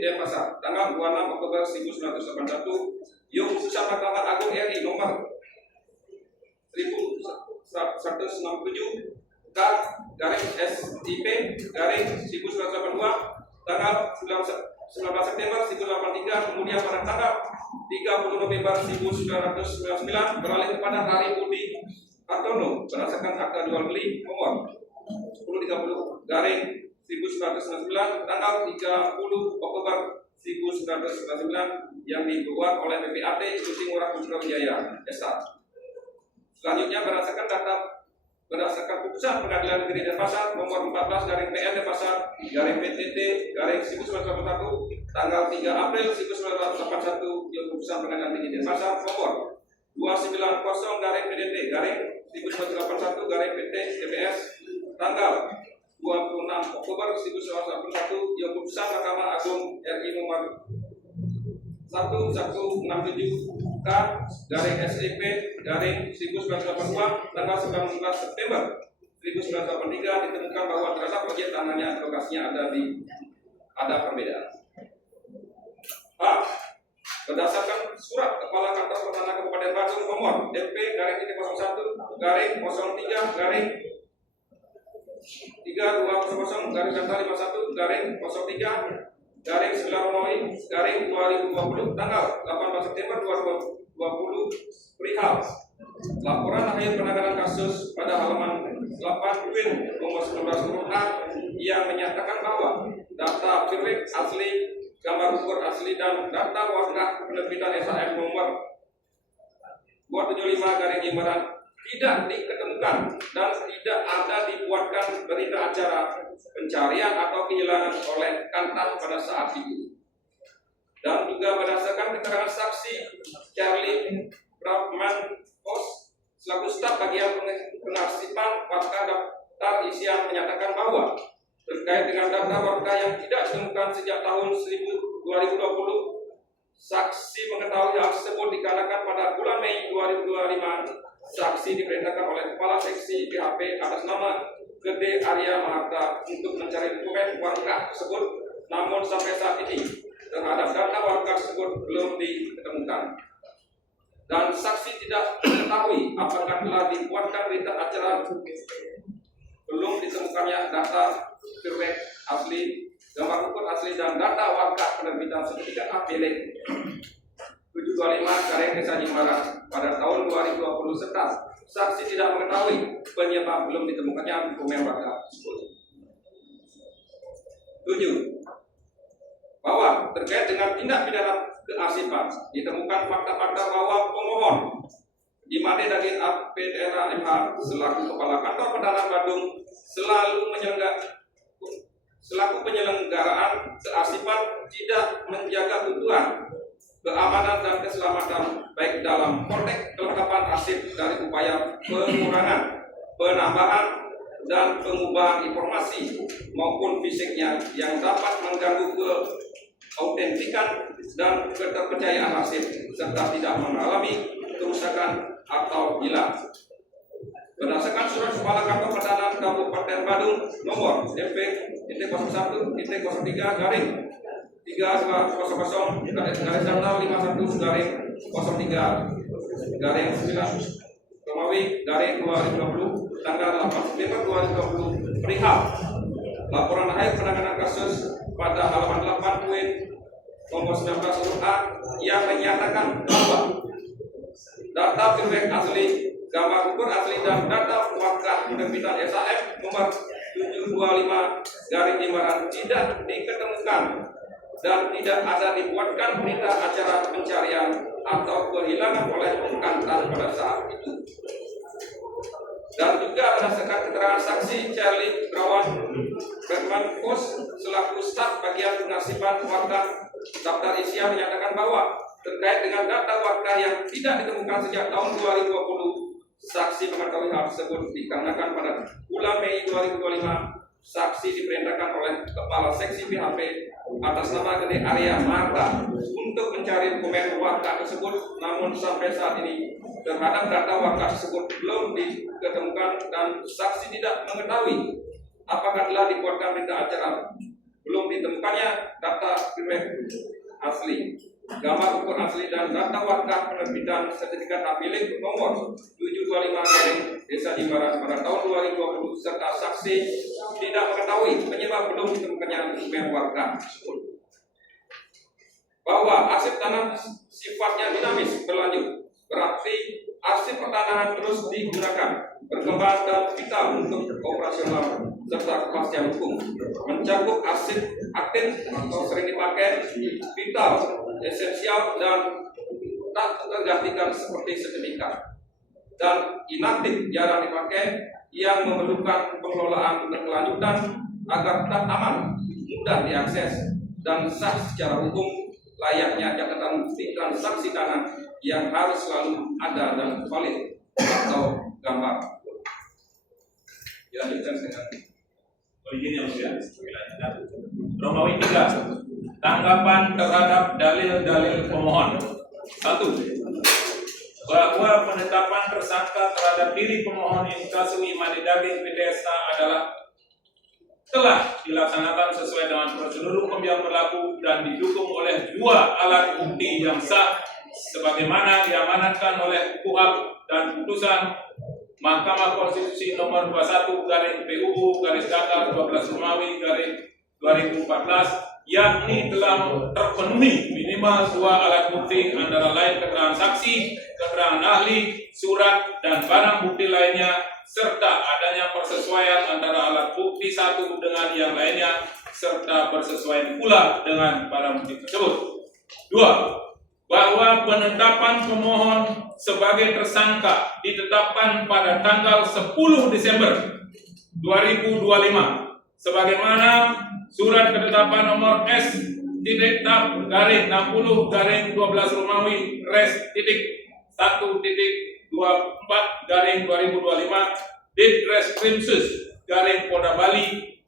Denpasar tanggal 26 Oktober 1981 Yo putusan Mahkamah Agung RI nomor 1167 K/SIP/1982 tanggal 19 September 1983, kemudian pada tanggal 30 November 1999 beralih kepada Hari Budi Hartono berdasarkan akta jual beli nomor 1030/1999 tanggal 30 Oktober 1999 yang dibuat oleh PPAT Igusti Ngurah Putra Wijaya S.A. Selanjutnya berdasarkan putusan Pengadilan Negeri Denpasar nomor 14/PN Denpasar /PTT/1981 tanggal 3 April 1981 yang putusan Pengadilan Tinggi Denpasar nomor 290/PDT/1981/PT/TPS tanggal 26 Oktober 1981 yang putusan Mahkamah Agung RI nomor 1196/SIP/1982 tanggal 19 September 1983 ditemukan bahwa terhadap objek tanahnya lokasinya ada perbedaan. A. Berdasarkan surat Kepala Kantor Pertanahan Kabupaten Bandung nomor MP/3-1-03-51-01-9 tanggal 18 September 2020 perihal laporan akhir penanganan kasus pada halaman 8 poin nomor 19 huruf A yang menyatakan bahwa data firlik asli, gambar ukur asli dan data warna penerbitan SHM nomor 275/Jimbaran tidak diketemukan dan tidak ada dibuatkan berita acara pencarian atau kehilangan oleh Kantor pada saat itu. Dan juga berdasarkan keterangan saksi Charlie Brahman Pos selaku staf bagian penarsipan fakta data daftar isian menyatakan bahwa terkait dengan data warga yang tidak ditemukan sejak tahun 2020, saksi mengetahui hal tersebut dikarenakan pada bulan Mei 2025, saksi diperintahkan oleh Kepala Seksi PHP atas nama Gede Arya Maharta untuk mencari dokumen warga tersebut, namun sampai saat ini terhadap data warga tersebut belum ditemukan. Dan saksi tidak mengetahui apakah telah dibuatkan berita acara belum ditemukannya data direct asli, gambar ukur asli, dan data warga penerbitan sertifikat hak milik 725 Desa Jimbaran pada tahun 2020, serta saksi tidak mengetahui penyebab belum ditemukannya dokumen warga tersebut. 7. Bahwa terkait dengan tindak pidana kearsipan ditemukan fakta-fakta bahwa pemohon Dimade Daging APTRA MH selaku Kepala Kantor Perdana Badung selaku penyelenggaraan kearsipan tidak menjaga utuhan, keamanan dan keselamatan baik dalam konteks kelengkapan arsip dari upaya pengurangan, penambahan dan pengubahan informasi maupun fisiknya yang dapat mengganggu keautentikan dan keterpercayaan arsip serta tidak mengalami kerusakan atau hilang. Berdasarkan surat Kepala Kantor Perdana Kabupaten Badung nomor MP-01-03 garing 3200 garis datar 51 garing 03 garing 9 Romawi garing 2020 tanggal 8 September 2020 perihal laporan akhir penanganan kasus pada halaman 8 poin nomor 19 huruf A yang menyatakan bahwa data direct asli, gambar ukur asli, dan data warga penerbitan SAM nomor 725 garing Jimbaran tidak diketemukan dan tidak ada dibuatkan berita acara pencarian atau kehilangan oleh pengantar pada saat itu. Dan juga berdasarkan keterangan saksi Charlie Bergman Pos selaku staf bagian pengasipan warga, daftar isian menyatakan bahwa terkait dengan data warga yang tidak ditemukan sejak tahun 2020, saksi mengetahui hal tersebut dikarenakan pada bulan Mei 2025, saksi diperintahkan oleh Kepala Seksi PHP atas nama Gede Arya Maharta untuk mencari dokumen warga tersebut, namun sampai saat ini terhadap data warga tersebut belum ditemukan dan saksi tidak mengetahui apakah telah dibuatkan berita acara belum ditemukannya data direct asli, gambar ukur asli, dan data warga penerbitan sertifikat hak milik nomor 725 garing Desa Jimbaran pada tahun 2020 serta saksi tidak mengetahui penyebab belum ditemukannya dokumen warga tersebut. Bahwa arsip tanah sifatnya dinamis berlanjut, berarti arsip pertanahan terus digunakan, berkembang dan vital untuk operasional serta kepastian hukum, mencakup arsip aktif atau sering dipakai, vital, esensial, dan tak tergantikan seperti sertifikat, dan inaktif jarang dipakai yang memerlukan pengelolaan berkelanjutan agar tetap aman, mudah diakses, dan sah secara hukum layaknya catatan bukti transaksi tanah yang harus selalu ada dan valid atau gambar. Dilanjutkan dengan izin yang mulia. Romawi 3. Tanggapan terhadap dalil-dalil pemohon. 1. Bahwa penetapan tersangka terhadap diri pemohon Inkasu Imade Daging PTSA adalah telah dilaksanakan sesuai dengan prosedur hukum yang berlaku dan didukung oleh 2 alat bukti yang sah sebagaimana diamanatkan oleh KUHP dan putusan Mahkamah Konstitusi nomor 21 garing PUU garis datar 12 Romawi garing 2014, yakni telah terpenuhi minimal 2 alat bukti antara lain keterangan saksi, keterangan ahli, surat, dan barang bukti lainnya, serta adanya persesuaian antara alat bukti satu dengan yang lainnya, serta persesuaian pula dengan barang bukti tersebut. 2. Bahwa penetapan pemohon sebagai tersangka ditetapkan pada tanggal 10 Desember 2025 sebagaimana surat ketetapan nomor S/tab/60/12 Romawi res.1.24/2025 Ditkrimsus garing Polda Bali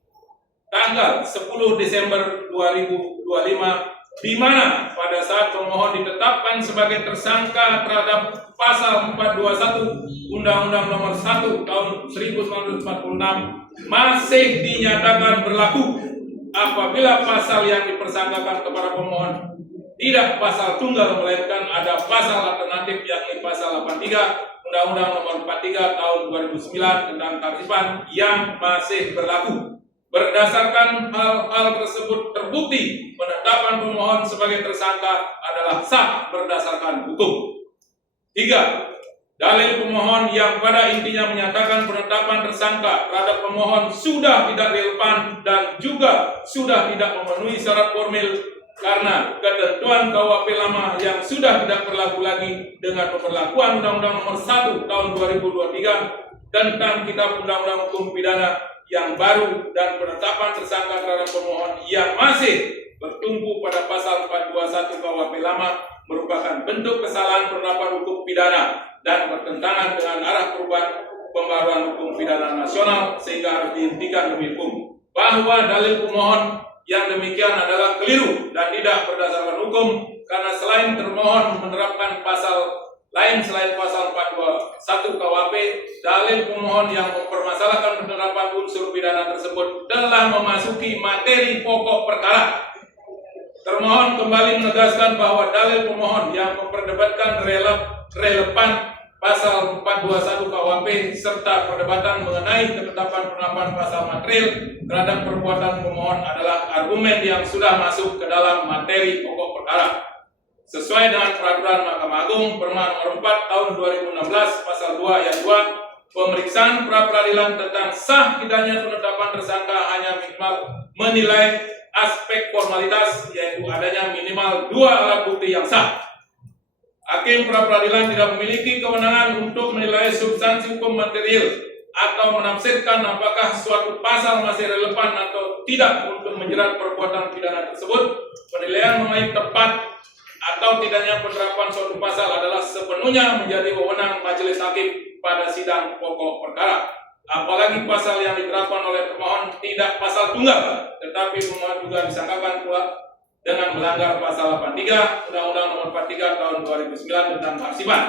tanggal 10 Desember 2025, di mana pada saat pemohon ditetapkan sebagai tersangka terhadap pasal 421 Undang-Undang Nomor 1 Tahun 1946 masih dinyatakan berlaku apabila pasal yang dipersangkakan kepada pemohon tidak pasal tunggal melainkan ada pasal alternatif yakni pasal 83 Undang-Undang Nomor 43 Tahun 2009 tentang kearifan yang masih berlaku. Berdasarkan hal-hal tersebut terbukti penetapan pemohon sebagai tersangka adalah sah berdasarkan hukum. 3. Dalil pemohon yang pada intinya menyatakan penetapan tersangka terhadap pemohon sudah tidak relevan dan juga sudah tidak memenuhi syarat formil karena ketentuan KUHP lama yang sudah tidak berlaku lagi dengan pemberlakuan Undang-Undang Nomor 1 Tahun 2023 tentang Kitab Undang-Undang Hukum Pidana yang baru dan penetapan tersangka terhadap pemohon yang masih bertumpu pada pasal 421 KUHP lama merupakan bentuk kesalahan penerapan hukum pidana dan bertentangan dengan arah perubahan pembaruan hukum pidana nasional sehingga harus dihentikan demi hukum. Bahwa dalil pemohon yang demikian adalah keliru dan tidak berdasarkan hukum karena selain termohon menerapkan pasal lain selain pasal 421 KUHP, dalil pemohon yang mempermasalahkan penerapan unsur pidana tersebut telah memasuki materi pokok perkara. Termohon kembali menegaskan bahwa dalil pemohon yang memperdebatkan relevan pasal 421 KUHP serta perdebatan mengenai ketetapan penerapan pasal material terhadap perbuatan pemohon adalah argumen yang sudah masuk ke dalam materi pokok perkara. Sesuai dengan peraturan Mahkamah Agung Perma Nomor 4 Tahun 2016 Pasal 2 Ayat 2, pemeriksaan pra-peradilan tentang sah tidaknya penetapan tersangka hanya minimal menilai aspek formalitas, yaitu adanya minimal 2 alat bukti yang sah. Hakim pra-peradilan tidak memiliki kewenangan untuk menilai substansi hukum material atau menafsirkan apakah suatu pasal masih relevan atau tidak untuk menjerat perbuatan pidana tersebut. Penilaian mengenai tepat atau tidaknya penerapan suatu pasal adalah sepenuhnya menjadi wewenang majelis hakim pada sidang pokok perkara. Apalagi pasal yang diterapkan oleh pemohon tidak pasal tunggal, tetapi pemohon juga disangkakan pula dengan melanggar pasal 83 Undang-Undang Nomor 43 Tahun 2009 tentang kearsipan.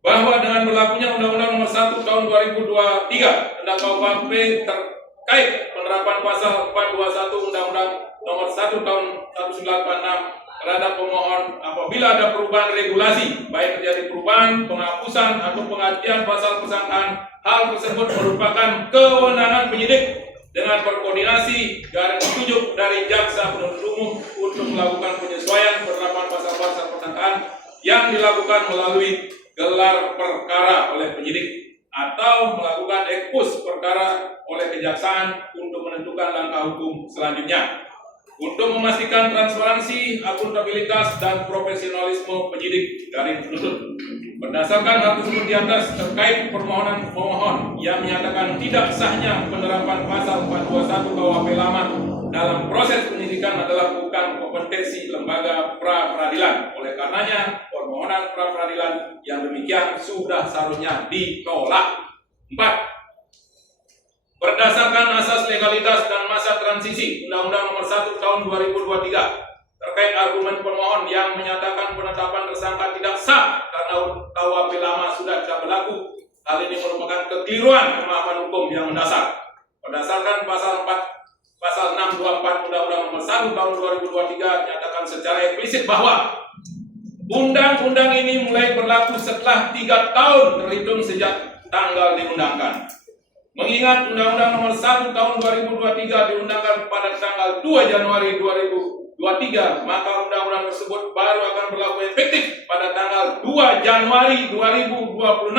Bahwa dengan berlakunya Undang-Undang Nomor 1 Tahun 2023 tentang KUHP terkait penerapan pasal 421 Undang-Undang Nomor 1 Tahun 1986 terhadap pemohon apabila ada perubahan regulasi, baik terjadi perubahan, penghapusan atau penggantian pasal persangkaan, hal tersebut merupakan kewenangan penyidik dengan berkoordinasi garis petunjuk dari jaksa penuntut umum untuk melakukan penyesuaian penerapan pasal-pasal persangkaan yang dilakukan melalui gelar perkara oleh penyidik atau melakukan ekspos perkara oleh kejaksaan untuk menentukan langkah hukum selanjutnya. Untuk memastikan transparansi, akuntabilitas, dan profesionalisme penyidik dari penuntut. Berdasarkan hal tersebut di atas terkait permohonan pemohon yang menyatakan tidak sahnya penerapan pasal 421 KUHP lama dalam proses penyidikan adalah bukan kompetensi lembaga pra-peradilan. Oleh karenanya, permohonan pra-peradilan yang demikian sudah seharusnya ditolak. 4. Berdasarkan asas legalitas dan masa transisi Undang-Undang Nomor 1 Tahun 2023 terkait argumen pemohon yang menyatakan penetapan tersangka tidak sah karena KUHP lama sudah tidak berlaku, hal ini merupakan kekeliruan pemahaman hukum yang mendasar. Berdasarkan pasal 624 Undang-Undang Nomor 1 Tahun 2023 menyatakan secara eksplisit bahwa undang-undang ini mulai berlaku setelah 3 tahun terhitung sejak tanggal diundangkan. Mengingat Undang-Undang Nomor 1 Tahun 2023 diundangkan pada tanggal 2 Januari 2023, maka undang-undang tersebut baru akan berlaku efektif pada tanggal 2 Januari 2026.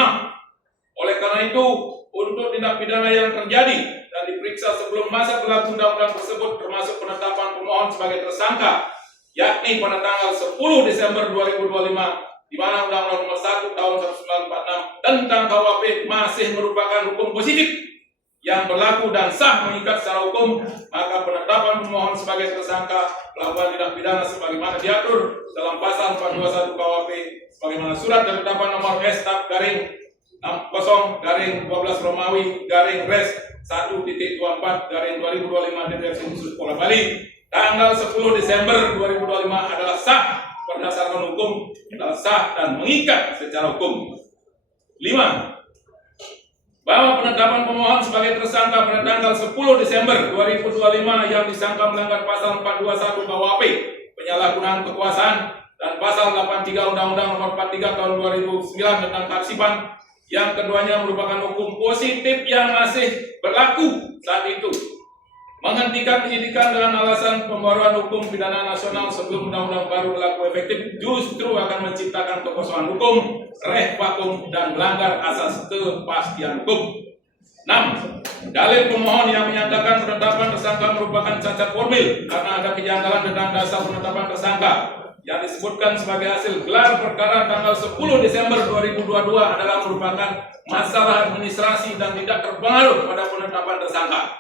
Oleh karena itu, untuk tindak pidana yang terjadi dan diperiksa sebelum masa berlaku undang-undang tersebut termasuk penetapan pemohon sebagai tersangka, yakni pada tanggal 10 Desember 2025, di mana Undang-Undang Nomor 1 Tahun 1946 tentang KUHP masih merupakan hukum positif yang berlaku dan sah mengikat secara hukum, maka penetapan pemohon sebagai tersangka melakukan tindak pidana sebagaimana diatur dalam pasal 421 KUHP sebagaimana surat penetapan nomor S/60/12 Romawi /Res 1.24/2025 Direksi Khusus Polda Bali tanggal 10 Desember 2025 adalah sah berdasarkan hukum, adalah sah dan mengikat secara hukum. 5. Bahwa penetapan pemohon sebagai tersangka pada tanggal 10 Desember 2025 yang disangka melanggar pasal 421 KUHP penyalahgunaan kekuasaan dan pasal 83 Undang-Undang Nomor 43 Tahun 2009 tentang kearsipan, yang keduanya merupakan hukum positif yang masih berlaku saat itu, menghentikan penyidikan dengan alasan pembaruan hukum pidana nasional sebelum undang-undang baru berlaku efektif justru akan menciptakan kekosongan hukum, reh vakum, dan melanggar asas kepastian hukum. 6. Dalil pemohon yang menyatakan penetapan tersangka merupakan cacat formil karena ada kejanggalan tentang dasar penetapan tersangka yang disebutkan sebagai hasil gelar perkara tanggal 10 Desember 2022 adalah merupakan masalah administrasi dan tidak terpengaruh pada penetapan tersangka.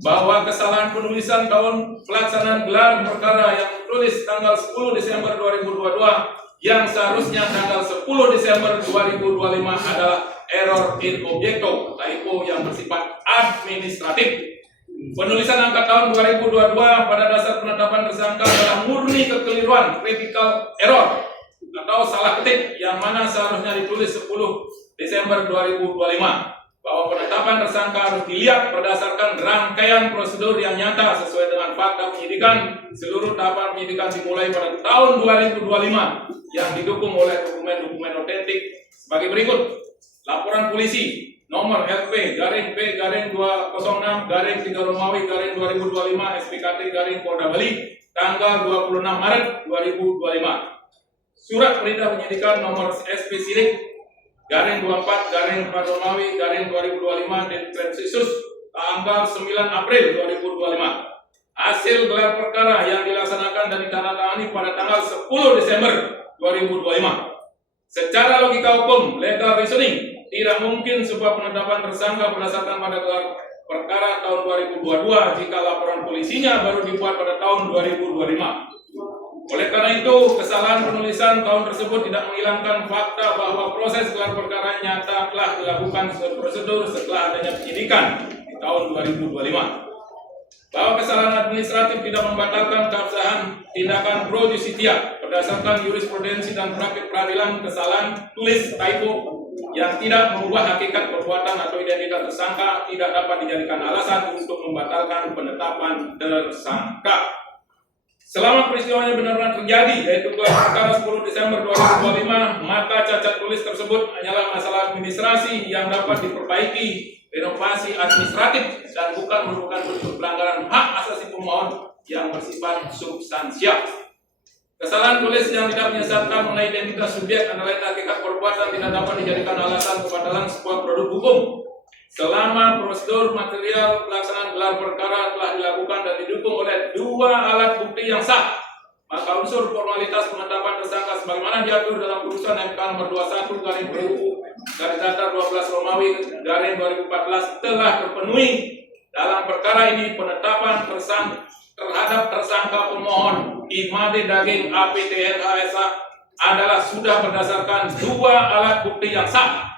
Bahwa kesalahan penulisan tahun pelaksanaan gelar perkara yang ditulis tanggal 10 Desember 2022 yang seharusnya tanggal 10 Desember 2025 adalah error in objecto, typo yang bersifat administratif. Penulisan angka tahun 2022 pada dasar penetapan tersangka adalah murni kekeliruan, critical error atau salah ketik yang mana seharusnya ditulis 10 Desember 2025. Bahwa penetapan tersangka harus dilihat berdasarkan rangkaian prosedur yang nyata sesuai dengan fakta penyidikan. Seluruh tahapan penyidikan dimulai pada tahun 2025 yang didukung oleh dokumen-dokumen otentik sebagai berikut. Laporan polisi nomor LP-206-3 SPKT Polda Bali tanggal 26 Maret 2025. Surat perintah penyidikan nomor SP-24-4 Romawi-2025 Detrensisus tanggal 9 April 2025. Hasil gelar perkara yang dilaksanakan dan ditandatangani pada tanggal 10 Desember 2025. Secara logika hukum, legal reasoning, tidak mungkin sebuah penetapan tersangka berdasarkan pada gelar perkara tahun 2022 jika laporan polisinya baru dibuat pada tahun 2025. Oleh karena itu, kesalahan penulisan tahun tersebut tidak menghilangkan fakta bahwa proses gelar perkara nyata telah dilakukan sesuai prosedur setelah adanya penyidikan di tahun 2025. Bahwa kesalahan administratif tidak membatalkan keabsahan tindakan pro justitia berdasarkan jurisprudensi dan praktik peradilan. Kesalahan tulis typo yang tidak mengubah hakikat perbuatan atau identitas tersangka tidak dapat dijadikan alasan untuk membatalkan penetapan tersangka. Selama peristiwanya benar-benar terjadi, yaitu gelar perkara 10 Desember 2025, maka cacat tulis tersebut hanyalah masalah administrasi yang dapat diperbaiki, renovasi administratif, dan bukan merupakan bentuk pelanggaran hak asasi pemohon yang bersifat substansial. Kesalahan tulis yang tidak menyesatkan mengenai identitas subjek antara lain hakikat perbuatan tidak dapat dijadikan alasan pembatalan sebuah produk hukum. Selama prosedur material pelaksanaan gelar perkara telah dilakukan dan didukung oleh dua alat bukti yang sah, maka unsur formalitas penetapan tersangka sebagaimana diatur dalam putusan MK nomor 21/2000/12 Romawi/2014 telah terpenuhi. Dalam perkara ini penetapan terhadap tersangka pemohon Imade Daging APTLHSA adalah sudah berdasarkan dua alat bukti yang sah.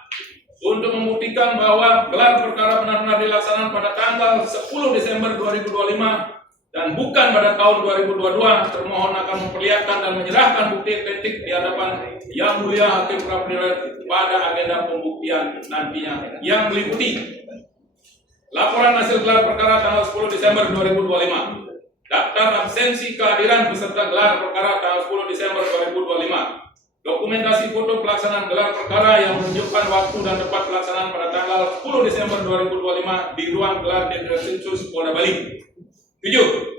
Untuk membuktikan bahwa gelar perkara benar-benar dilaksanakan pada tanggal 10 Desember 2025 dan bukan pada tahun 2022, termohon akan memperlihatkan dan menyerahkan bukti otentik di hadapan Yang Mulia Hakim Pra-Peradilan pada agenda pembuktian nantinya yang meliputi laporan hasil gelar perkara tanggal 10 Desember 2025, daftar absensi kehadiran beserta gelar perkara tanggal 10 Desember 2025, dokumentasi foto pelaksanaan gelar perkara yang menunjukkan waktu dan tempat pelaksanaan pada tanggal 10 Desember 2025 di ruang gelar Detrensisus Polda Bali. 7.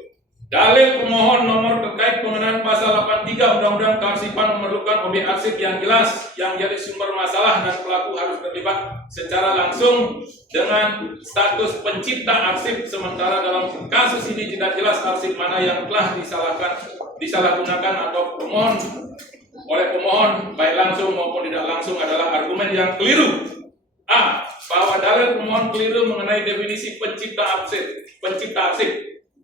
Dalil pemohon nomor terkait pengenaan pasal 83 Undang-Undang Kearsipan memerlukan objek arsip yang jelas yang jadi sumber masalah dan pelaku harus terlibat secara langsung dengan status pencipta arsip, sementara dalam kasus ini tidak jelas arsip mana yang telah disalahgunakan atau oleh pemohon baik langsung maupun tidak langsung adalah argumen yang keliru. A. Bahwa dalil pemohon keliru mengenai definisi pencipta arsip.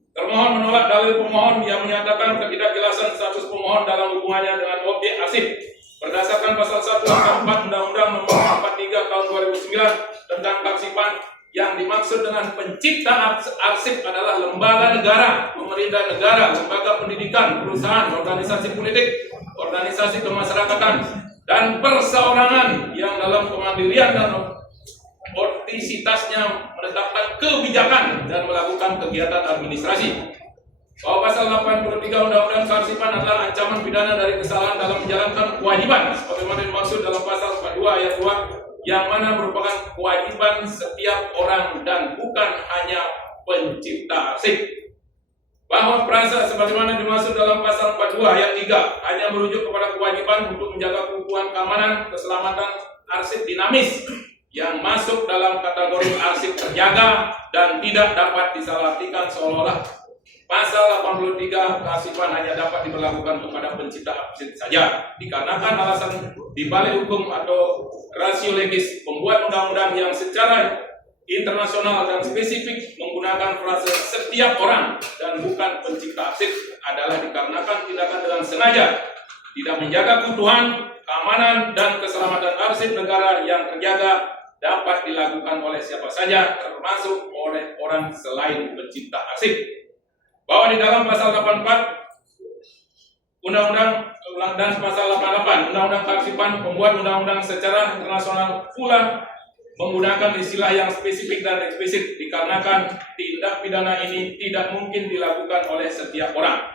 Termohon menolak dalil pemohon yang menyatakan ketidakjelasan status pemohon dalam hubungannya dengan objek arsip berdasarkan pasal 1 angka 4 Undang-Undang Nomor 43 Tahun 2009 tentang kearsipan Yang dimaksud dengan pencipta arsip adalah lembaga negara, pemerintah negara, lembaga pendidikan, perusahaan, organisasi politik, organisasi kemasyarakatan, dan perseorangan yang dalam kemandirian dan otisitasnya menetapkan kebijakan dan melakukan kegiatan administrasi. Bahwa pasal 83 Undang-Undang Kearsipan adalah ancaman pidana dari kesalahan dalam menjalankan kewajiban sebagaimana dimaksud dalam pasal 42 ayat 2 yang mana merupakan kewajiban setiap orang dan bukan hanya pencipta arsip. Bahwa frasa sebagaimana dimaksud dalam pasal 42 ayat 3 hanya merujuk kepada kewajiban untuk menjaga keutuhan keamanan, keselamatan arsip dinamis yang masuk dalam kategori arsip terjaga dan tidak dapat disalahartikan seolah-olah pasal 83 kearsipan hanya dapat diberlakukan kepada pencipta arsip saja, dikarenakan alasan dibalik hukum atau rasio legis pembuat undang-undang yang secara internasional dan spesifik menggunakan frase setiap orang dan bukan pencipta arsip adalah dikarenakan tindakan dengan sengaja tidak menjaga keutuhan, keamanan, dan keselamatan arsip negara yang terjaga dapat dilakukan oleh siapa saja, termasuk oleh orang selain pencipta arsip. Bahwa di dalam pasal 84 Undang-Undang dan pasal 88 Undang-Undang Kearsipan, pembuat undang-undang secara internasional pula menggunakan istilah yang spesifik dan eksplisit dikarenakan tindak pidana ini tidak mungkin dilakukan oleh setiap orang.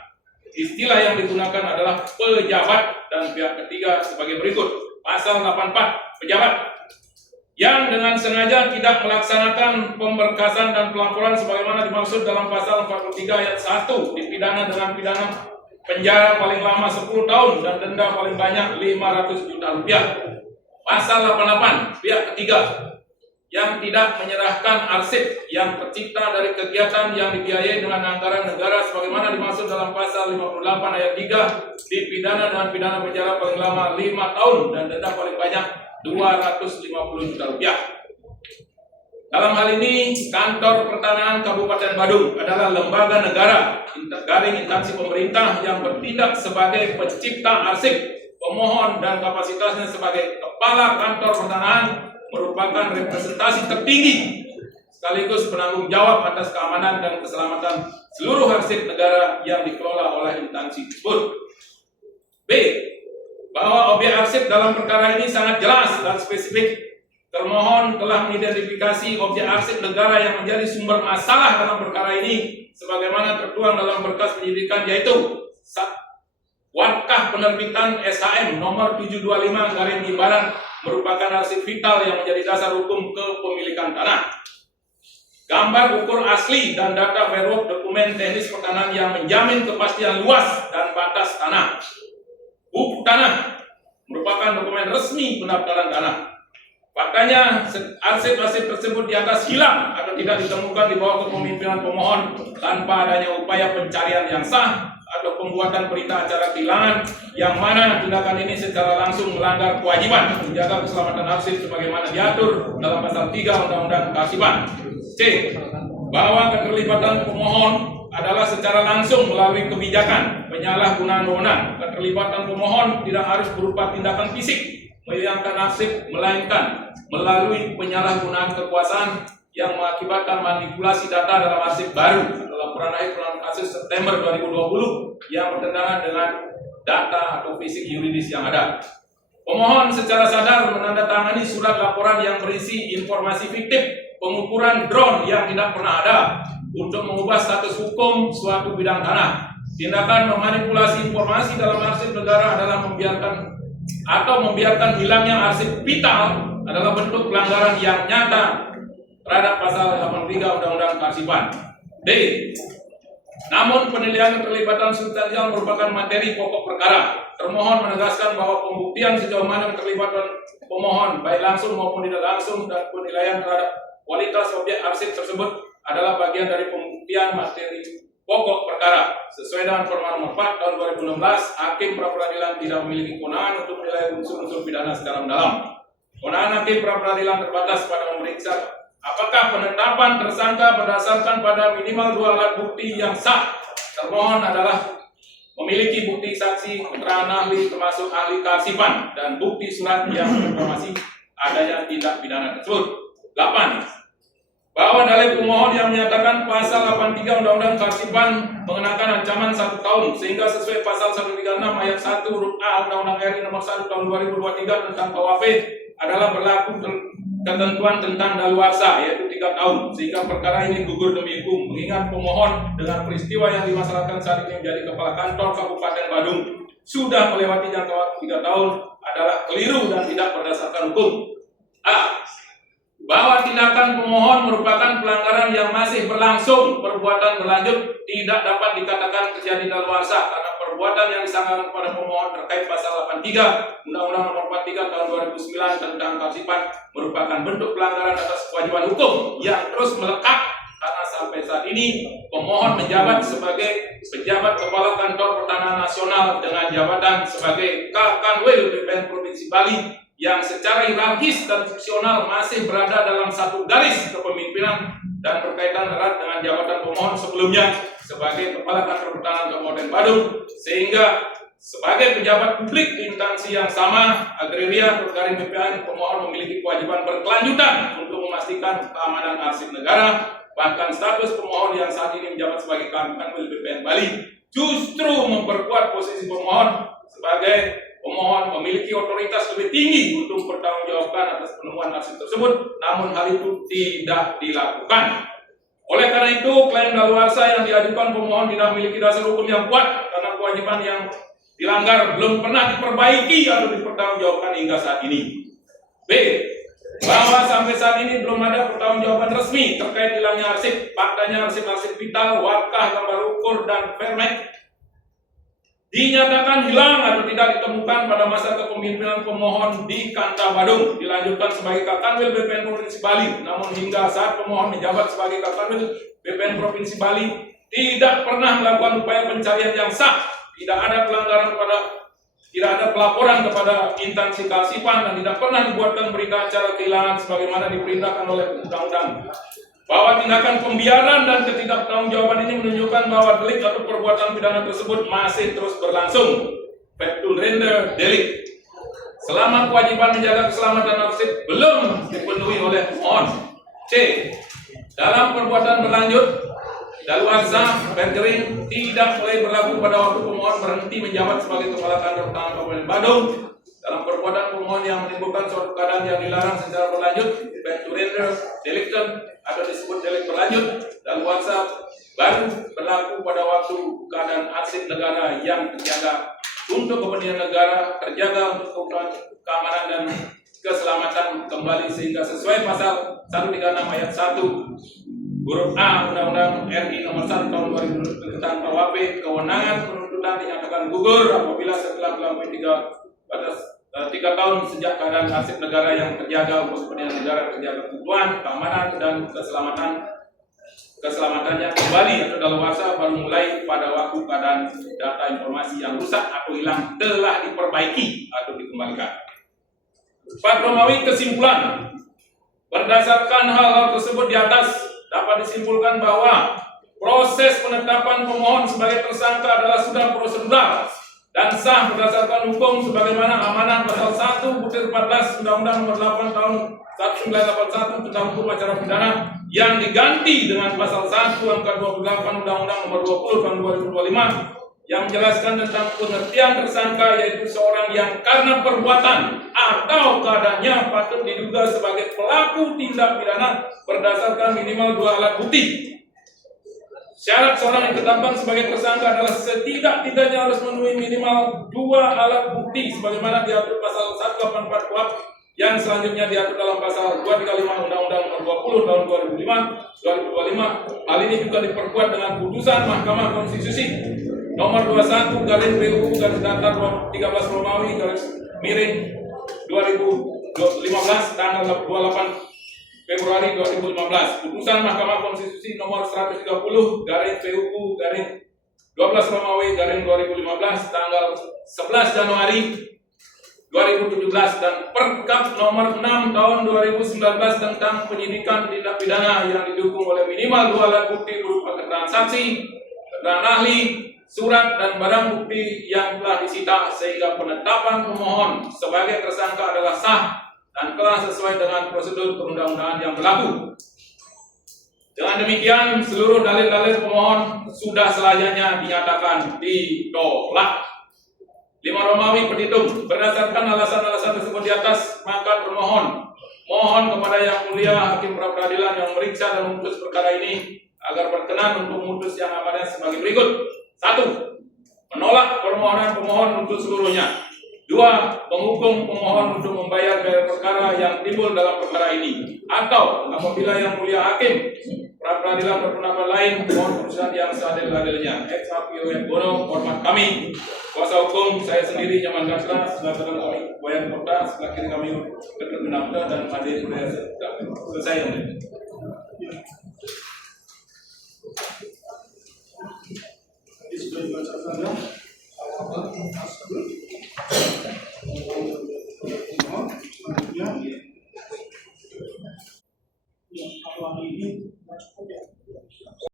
Istilah yang digunakan adalah pejabat dan pihak ketiga sebagai berikut. Pasal 84, pejabat yang dengan sengaja tidak melaksanakan pemberkasan dan pelaporan sebagaimana dimaksud dalam pasal 43 ayat 1 dipidana dengan pidana penjara paling lama 10 tahun dan denda paling banyak 500 juta rupiah. Pasal 88 pihak ketiga yang tidak menyerahkan arsip yang tercipta dari kegiatan yang dibiayai dengan anggaran negara sebagaimana dimaksud dalam pasal 58 ayat 3 dipidana dengan pidana penjara paling lama 5 tahun dan denda paling banyak 250 juta rupiah. Dalam hal ini, Kantor Pertanahan Kabupaten Badung adalah lembaga negara, garing instansi pemerintah yang bertindak sebagai pencipta arsip, pemohon, dan kapasitasnya sebagai Kepala Kantor Pertanahan merupakan representasi tertinggi sekaligus penanggung jawab atas keamanan dan keselamatan seluruh arsip negara yang dikelola oleh instansi tersebut. B. Bahwa objek arsip dalam perkara ini sangat jelas dan spesifik. Termohon telah mengidentifikasi objek arsip negara yang menjadi sumber masalah dalam perkara ini sebagaimana tertuang dalam berkas penyidikan, yaitu Warkah Penerbitan SHM nomor 725/Imbaran merupakan arsip vital yang menjadi dasar hukum kepemilikan tanah. Gambar ukur asli dan data verwork dokumen teknis pertanahan yang menjamin kepastian luas dan batas tanah. Buku tanah merupakan dokumen resmi pendaftaran tanah. Faktanya, arsip-arsip tersebut dianggap hilang atau tidak ditemukan di bawah kepemimpinan pemohon tanpa adanya upaya pencarian yang sah atau pembuatan berita acara kehilangan yang mana tindakan ini secara langsung melanggar kewajiban menjaga keselamatan arsip sebagaimana diatur dalam pasal 3 Undang-Undang Kearsipan. C. Bahwa keterlibatan pemohon adalah secara langsung melalui kebijakan penyalahgunaan wewenang. Keterlibatan pemohon tidak harus berupa tindakan fisik menghilangkan arsip, melainkan melalui penyalahgunaan kekuasaan yang mengakibatkan manipulasi data dalam arsip baru. Laporan akhir dalam kasus September 2020 yang bertentangan dengan data atau fisik yuridis yang ada. Pemohon secara sadar menandatangani surat laporan yang berisi informasi fiktif pengukuran drone yang tidak pernah ada untuk mengubah status hukum suatu bidang tanah. Tindakan memanipulasi informasi dalam arsip negara adalah membiarkan hilangnya arsip vital adalah bentuk pelanggaran yang nyata terhadap pasal 83 Undang-Undang Kearsipan. D. Namun penilaian keterlibatan substansial merupakan materi pokok perkara. Termohon menegaskan bahwa pembuktian sejauh mana keterlibatan pemohon baik langsung maupun tidak langsung dan penilaian terhadap kualitas objek arsip tersebut adalah bagian dari pembuktian materi pokok perkara. Sesuai dengan Permen Nomor 4 Tahun 2016, Hakim pra-peradilan tidak memiliki kewenangan untuk menilai unsur-unsur pidana secara mendalam. Kewenangan Hakim pra-peradilan terbatas pada memeriksa apakah penetapan tersangka berdasarkan pada minimal 2 alat bukti yang sah. Termohon adalah memiliki bukti saksi, keterangan ahli termasuk ahli kearsipan dan bukti surat yang berinformasi adanya tindak pidana tersebut. 8. bahwa dalil pemohon yang menyatakan pasal 83 Undang-Undang Kearsipan mengenakan ancaman 1 tahun sehingga sesuai pasal 136 ayat 1 huruf A Undang-Undang RI nomor 1 tahun 2023 tentang KUHP adalah berlaku ketentuan tentang daluarsa yaitu 3 tahun sehingga perkara ini gugur demi hukum mengingat pemohon dengan peristiwa yang dimasalahkan saat ini menjadi kepala kantor Kabupaten Badung sudah melewati jangka waktu 3 tahun adalah keliru dan tidak berdasarkan hukum. A. Bahwa tindakan pemohon merupakan pelanggaran yang masih berlangsung, perbuatan berlanjut tidak dapat dikatakan terjadi daluarsa karena perbuatan yang disangkakan kepada pemohon terkait pasal 83 Undang-Undang Nomor 43 Tahun 2009 tentang Kearsipan merupakan bentuk pelanggaran atas kewajiban hukum yang terus melekat karena sampai saat ini pemohon menjabat sebagai pejabat Kepala Kantor Pertanahan Nasional dengan jabatan sebagai Kakanwil BPN Provinsi Bali yang secara hierarkis dan fungsional masih berada dalam satu garis kepemimpinan dan berkaitan erat dengan jabatan pemohon sebelumnya sebagai Kepala Kantor Pertanahan Kabupaten Badung sehingga sebagai pejabat publik di instansi yang sama agraria garing BPN pemohon memiliki kewajiban berkelanjutan untuk memastikan keamanan arsip negara bahkan status pemohon yang saat ini menjabat sebagai Kanwil BPN Bali justru memperkuat posisi pemohon sebagai pemohon memiliki otoritas lebih tinggi untuk bertanggungjawabkan atas penemuan arsip tersebut, namun hal itu tidak dilakukan. Oleh karena itu, klaim daluarsa yang diajukan pemohon tidak memiliki dasar hukum yang kuat karena kewajiban yang dilanggar belum pernah diperbaiki atau dipertanggungjawabkan hingga saat ini. B. Bahwa sampai saat ini belum ada pertanggungjawaban resmi terkait hilangnya arsip, faktanya arsip-arsip vital, warkah, gambar ukur, dan permit dinyatakan hilang atau tidak ditemukan pada masa kepemimpinan pemohon di Kanta Badung dilanjutkan sebagai Kakanwil BPN Provinsi Bali. Namun hingga saat pemohon menjabat sebagai Kakanwil BPN Provinsi Bali tidak pernah melakukan upaya pencarian yang sah, tidak ada pelaporan kepada instansi kearsipan dan tidak pernah dibuatkan berita acara kehilangan sebagaimana diperintahkan oleh undang-undang. Bahwa tindakan pembiaran dan ketidakbertanggungjawaban ini menunjukkan bahwa delik atau perbuatan pidana tersebut masih terus berlangsung. Factum render delik. Selama kewajiban menjaga keselamatan arsip belum dipenuhi oleh pemohon. C. Dalam perbuatan berlanjut, daluarsa bergering tidak boleh berlaku pada waktu pemohon berhenti menjabat sebagai Kepala Kantor Pertanahan Kabupaten Badung. Dalam perbuatan pemohon yang menimbulkan suatu keadaan yang dilarang secara berlanjut, factum render delictum atau disebut delik berlanjut, daluarsa baru berlaku pada waktu keadaan arsip negara yang terjaga untuk kepentingan negara, terjaga untuk keamanan dan keselamatan kembali sehingga sesuai pasal 136 ayat 1 huruf A Undang-Undang RI nomor 1 tahun 2000 tentang KUHP, kewenangan penuntutan dinyatakan gugur apabila setelah melampaui 3 tahun sejak keadaan arsip negara yang terjaga untuk kepentingan negara, terjaga kebutuhan, keamanan dan keselamatannya kembali atau daluarsa baru mulai pada waktu keadaan data informasi yang rusak atau hilang telah diperbaiki atau dikembalikan. Pak Romawi, kesimpulan berdasarkan hal-hal tersebut di atas dapat disimpulkan bahwa proses penetapan pemohon sebagai tersangka adalah sudah prosedural dan sah berdasarkan hukum sebagaimana amanah pasal 1/14 Undang-Undang Nomor 8 Tahun 1981 tentang hukum acara pidana yang diganti dengan pasal 1 angka 28 Undang-Undang Nomor 20 Tahun 2025 yang menjelaskan tentang pengertian tersangka yaitu seorang yang karena perbuatan atau keadaannya patut diduga sebagai pelaku tindak pidana berdasarkan minimal 2 alat bukti. Syarat seorang yang ditetapkan sebagai tersangka adalah setidak-tidaknya harus memenuhi minimal 2 alat bukti sebagaimana diatur pasal 184 KUHP yang selanjutnya diatur dalam pasal 235 Undang-Undang Nomor 20 Tahun 2025. Hal ini juga diperkuat dengan putusan Mahkamah Konstitusi Nomor 21 garing PUU garis datar 13 Romawi garis miring 2015 tanggal 28 Februari 2015. Putusan Mahkamah Konstitusi Nomor 130 garing PUU garing 12 Romawi garing 2015 tanggal 11 Januari 2017 dan Perkap Nomor 6 Tahun 2019 tentang penyidikan tindak pidana yang didukung oleh minimal 2 alat bukti berupa keterangan saksi, keterangan ahli, surat dan barang bukti yang telah disita sehingga penetapan pemohon sebagai tersangka adalah sah dan telah sesuai dengan prosedur perundang-undangan yang berlaku. Dengan demikian, seluruh dalil-dalil pemohon sudah selayaknya dinyatakan ditolak. 5 Romawi petitum, berdasarkan alasan-alasan tersebut di atas, maka termohon mohon kepada Yang Mulia Hakim Pra Peradilan yang memeriksa dan memutus perkara ini agar berkenan untuk memutus yang amannya sebagai berikut. 1. Menolak permohonan pemohon untuk seluruhnya. 2. Menghukum pemohon untuk membayar biaya perkara yang timbul dalam perkara ini. Atau apabila Yang Mulia Hakim Pra Peradilan berpendapat lain, mohon putusan yang seadil-adilnya. Ex Apio et Bono, hormat kami. Kuasa hukum saya sendiri Nyaman Gasla, sebelah kanan kami Wayan Kota, sebelah kiri kami Kedut Menafta dan Hadir Budaya Serta. Selesai yang ini. Tadi sudah dibacakan ya.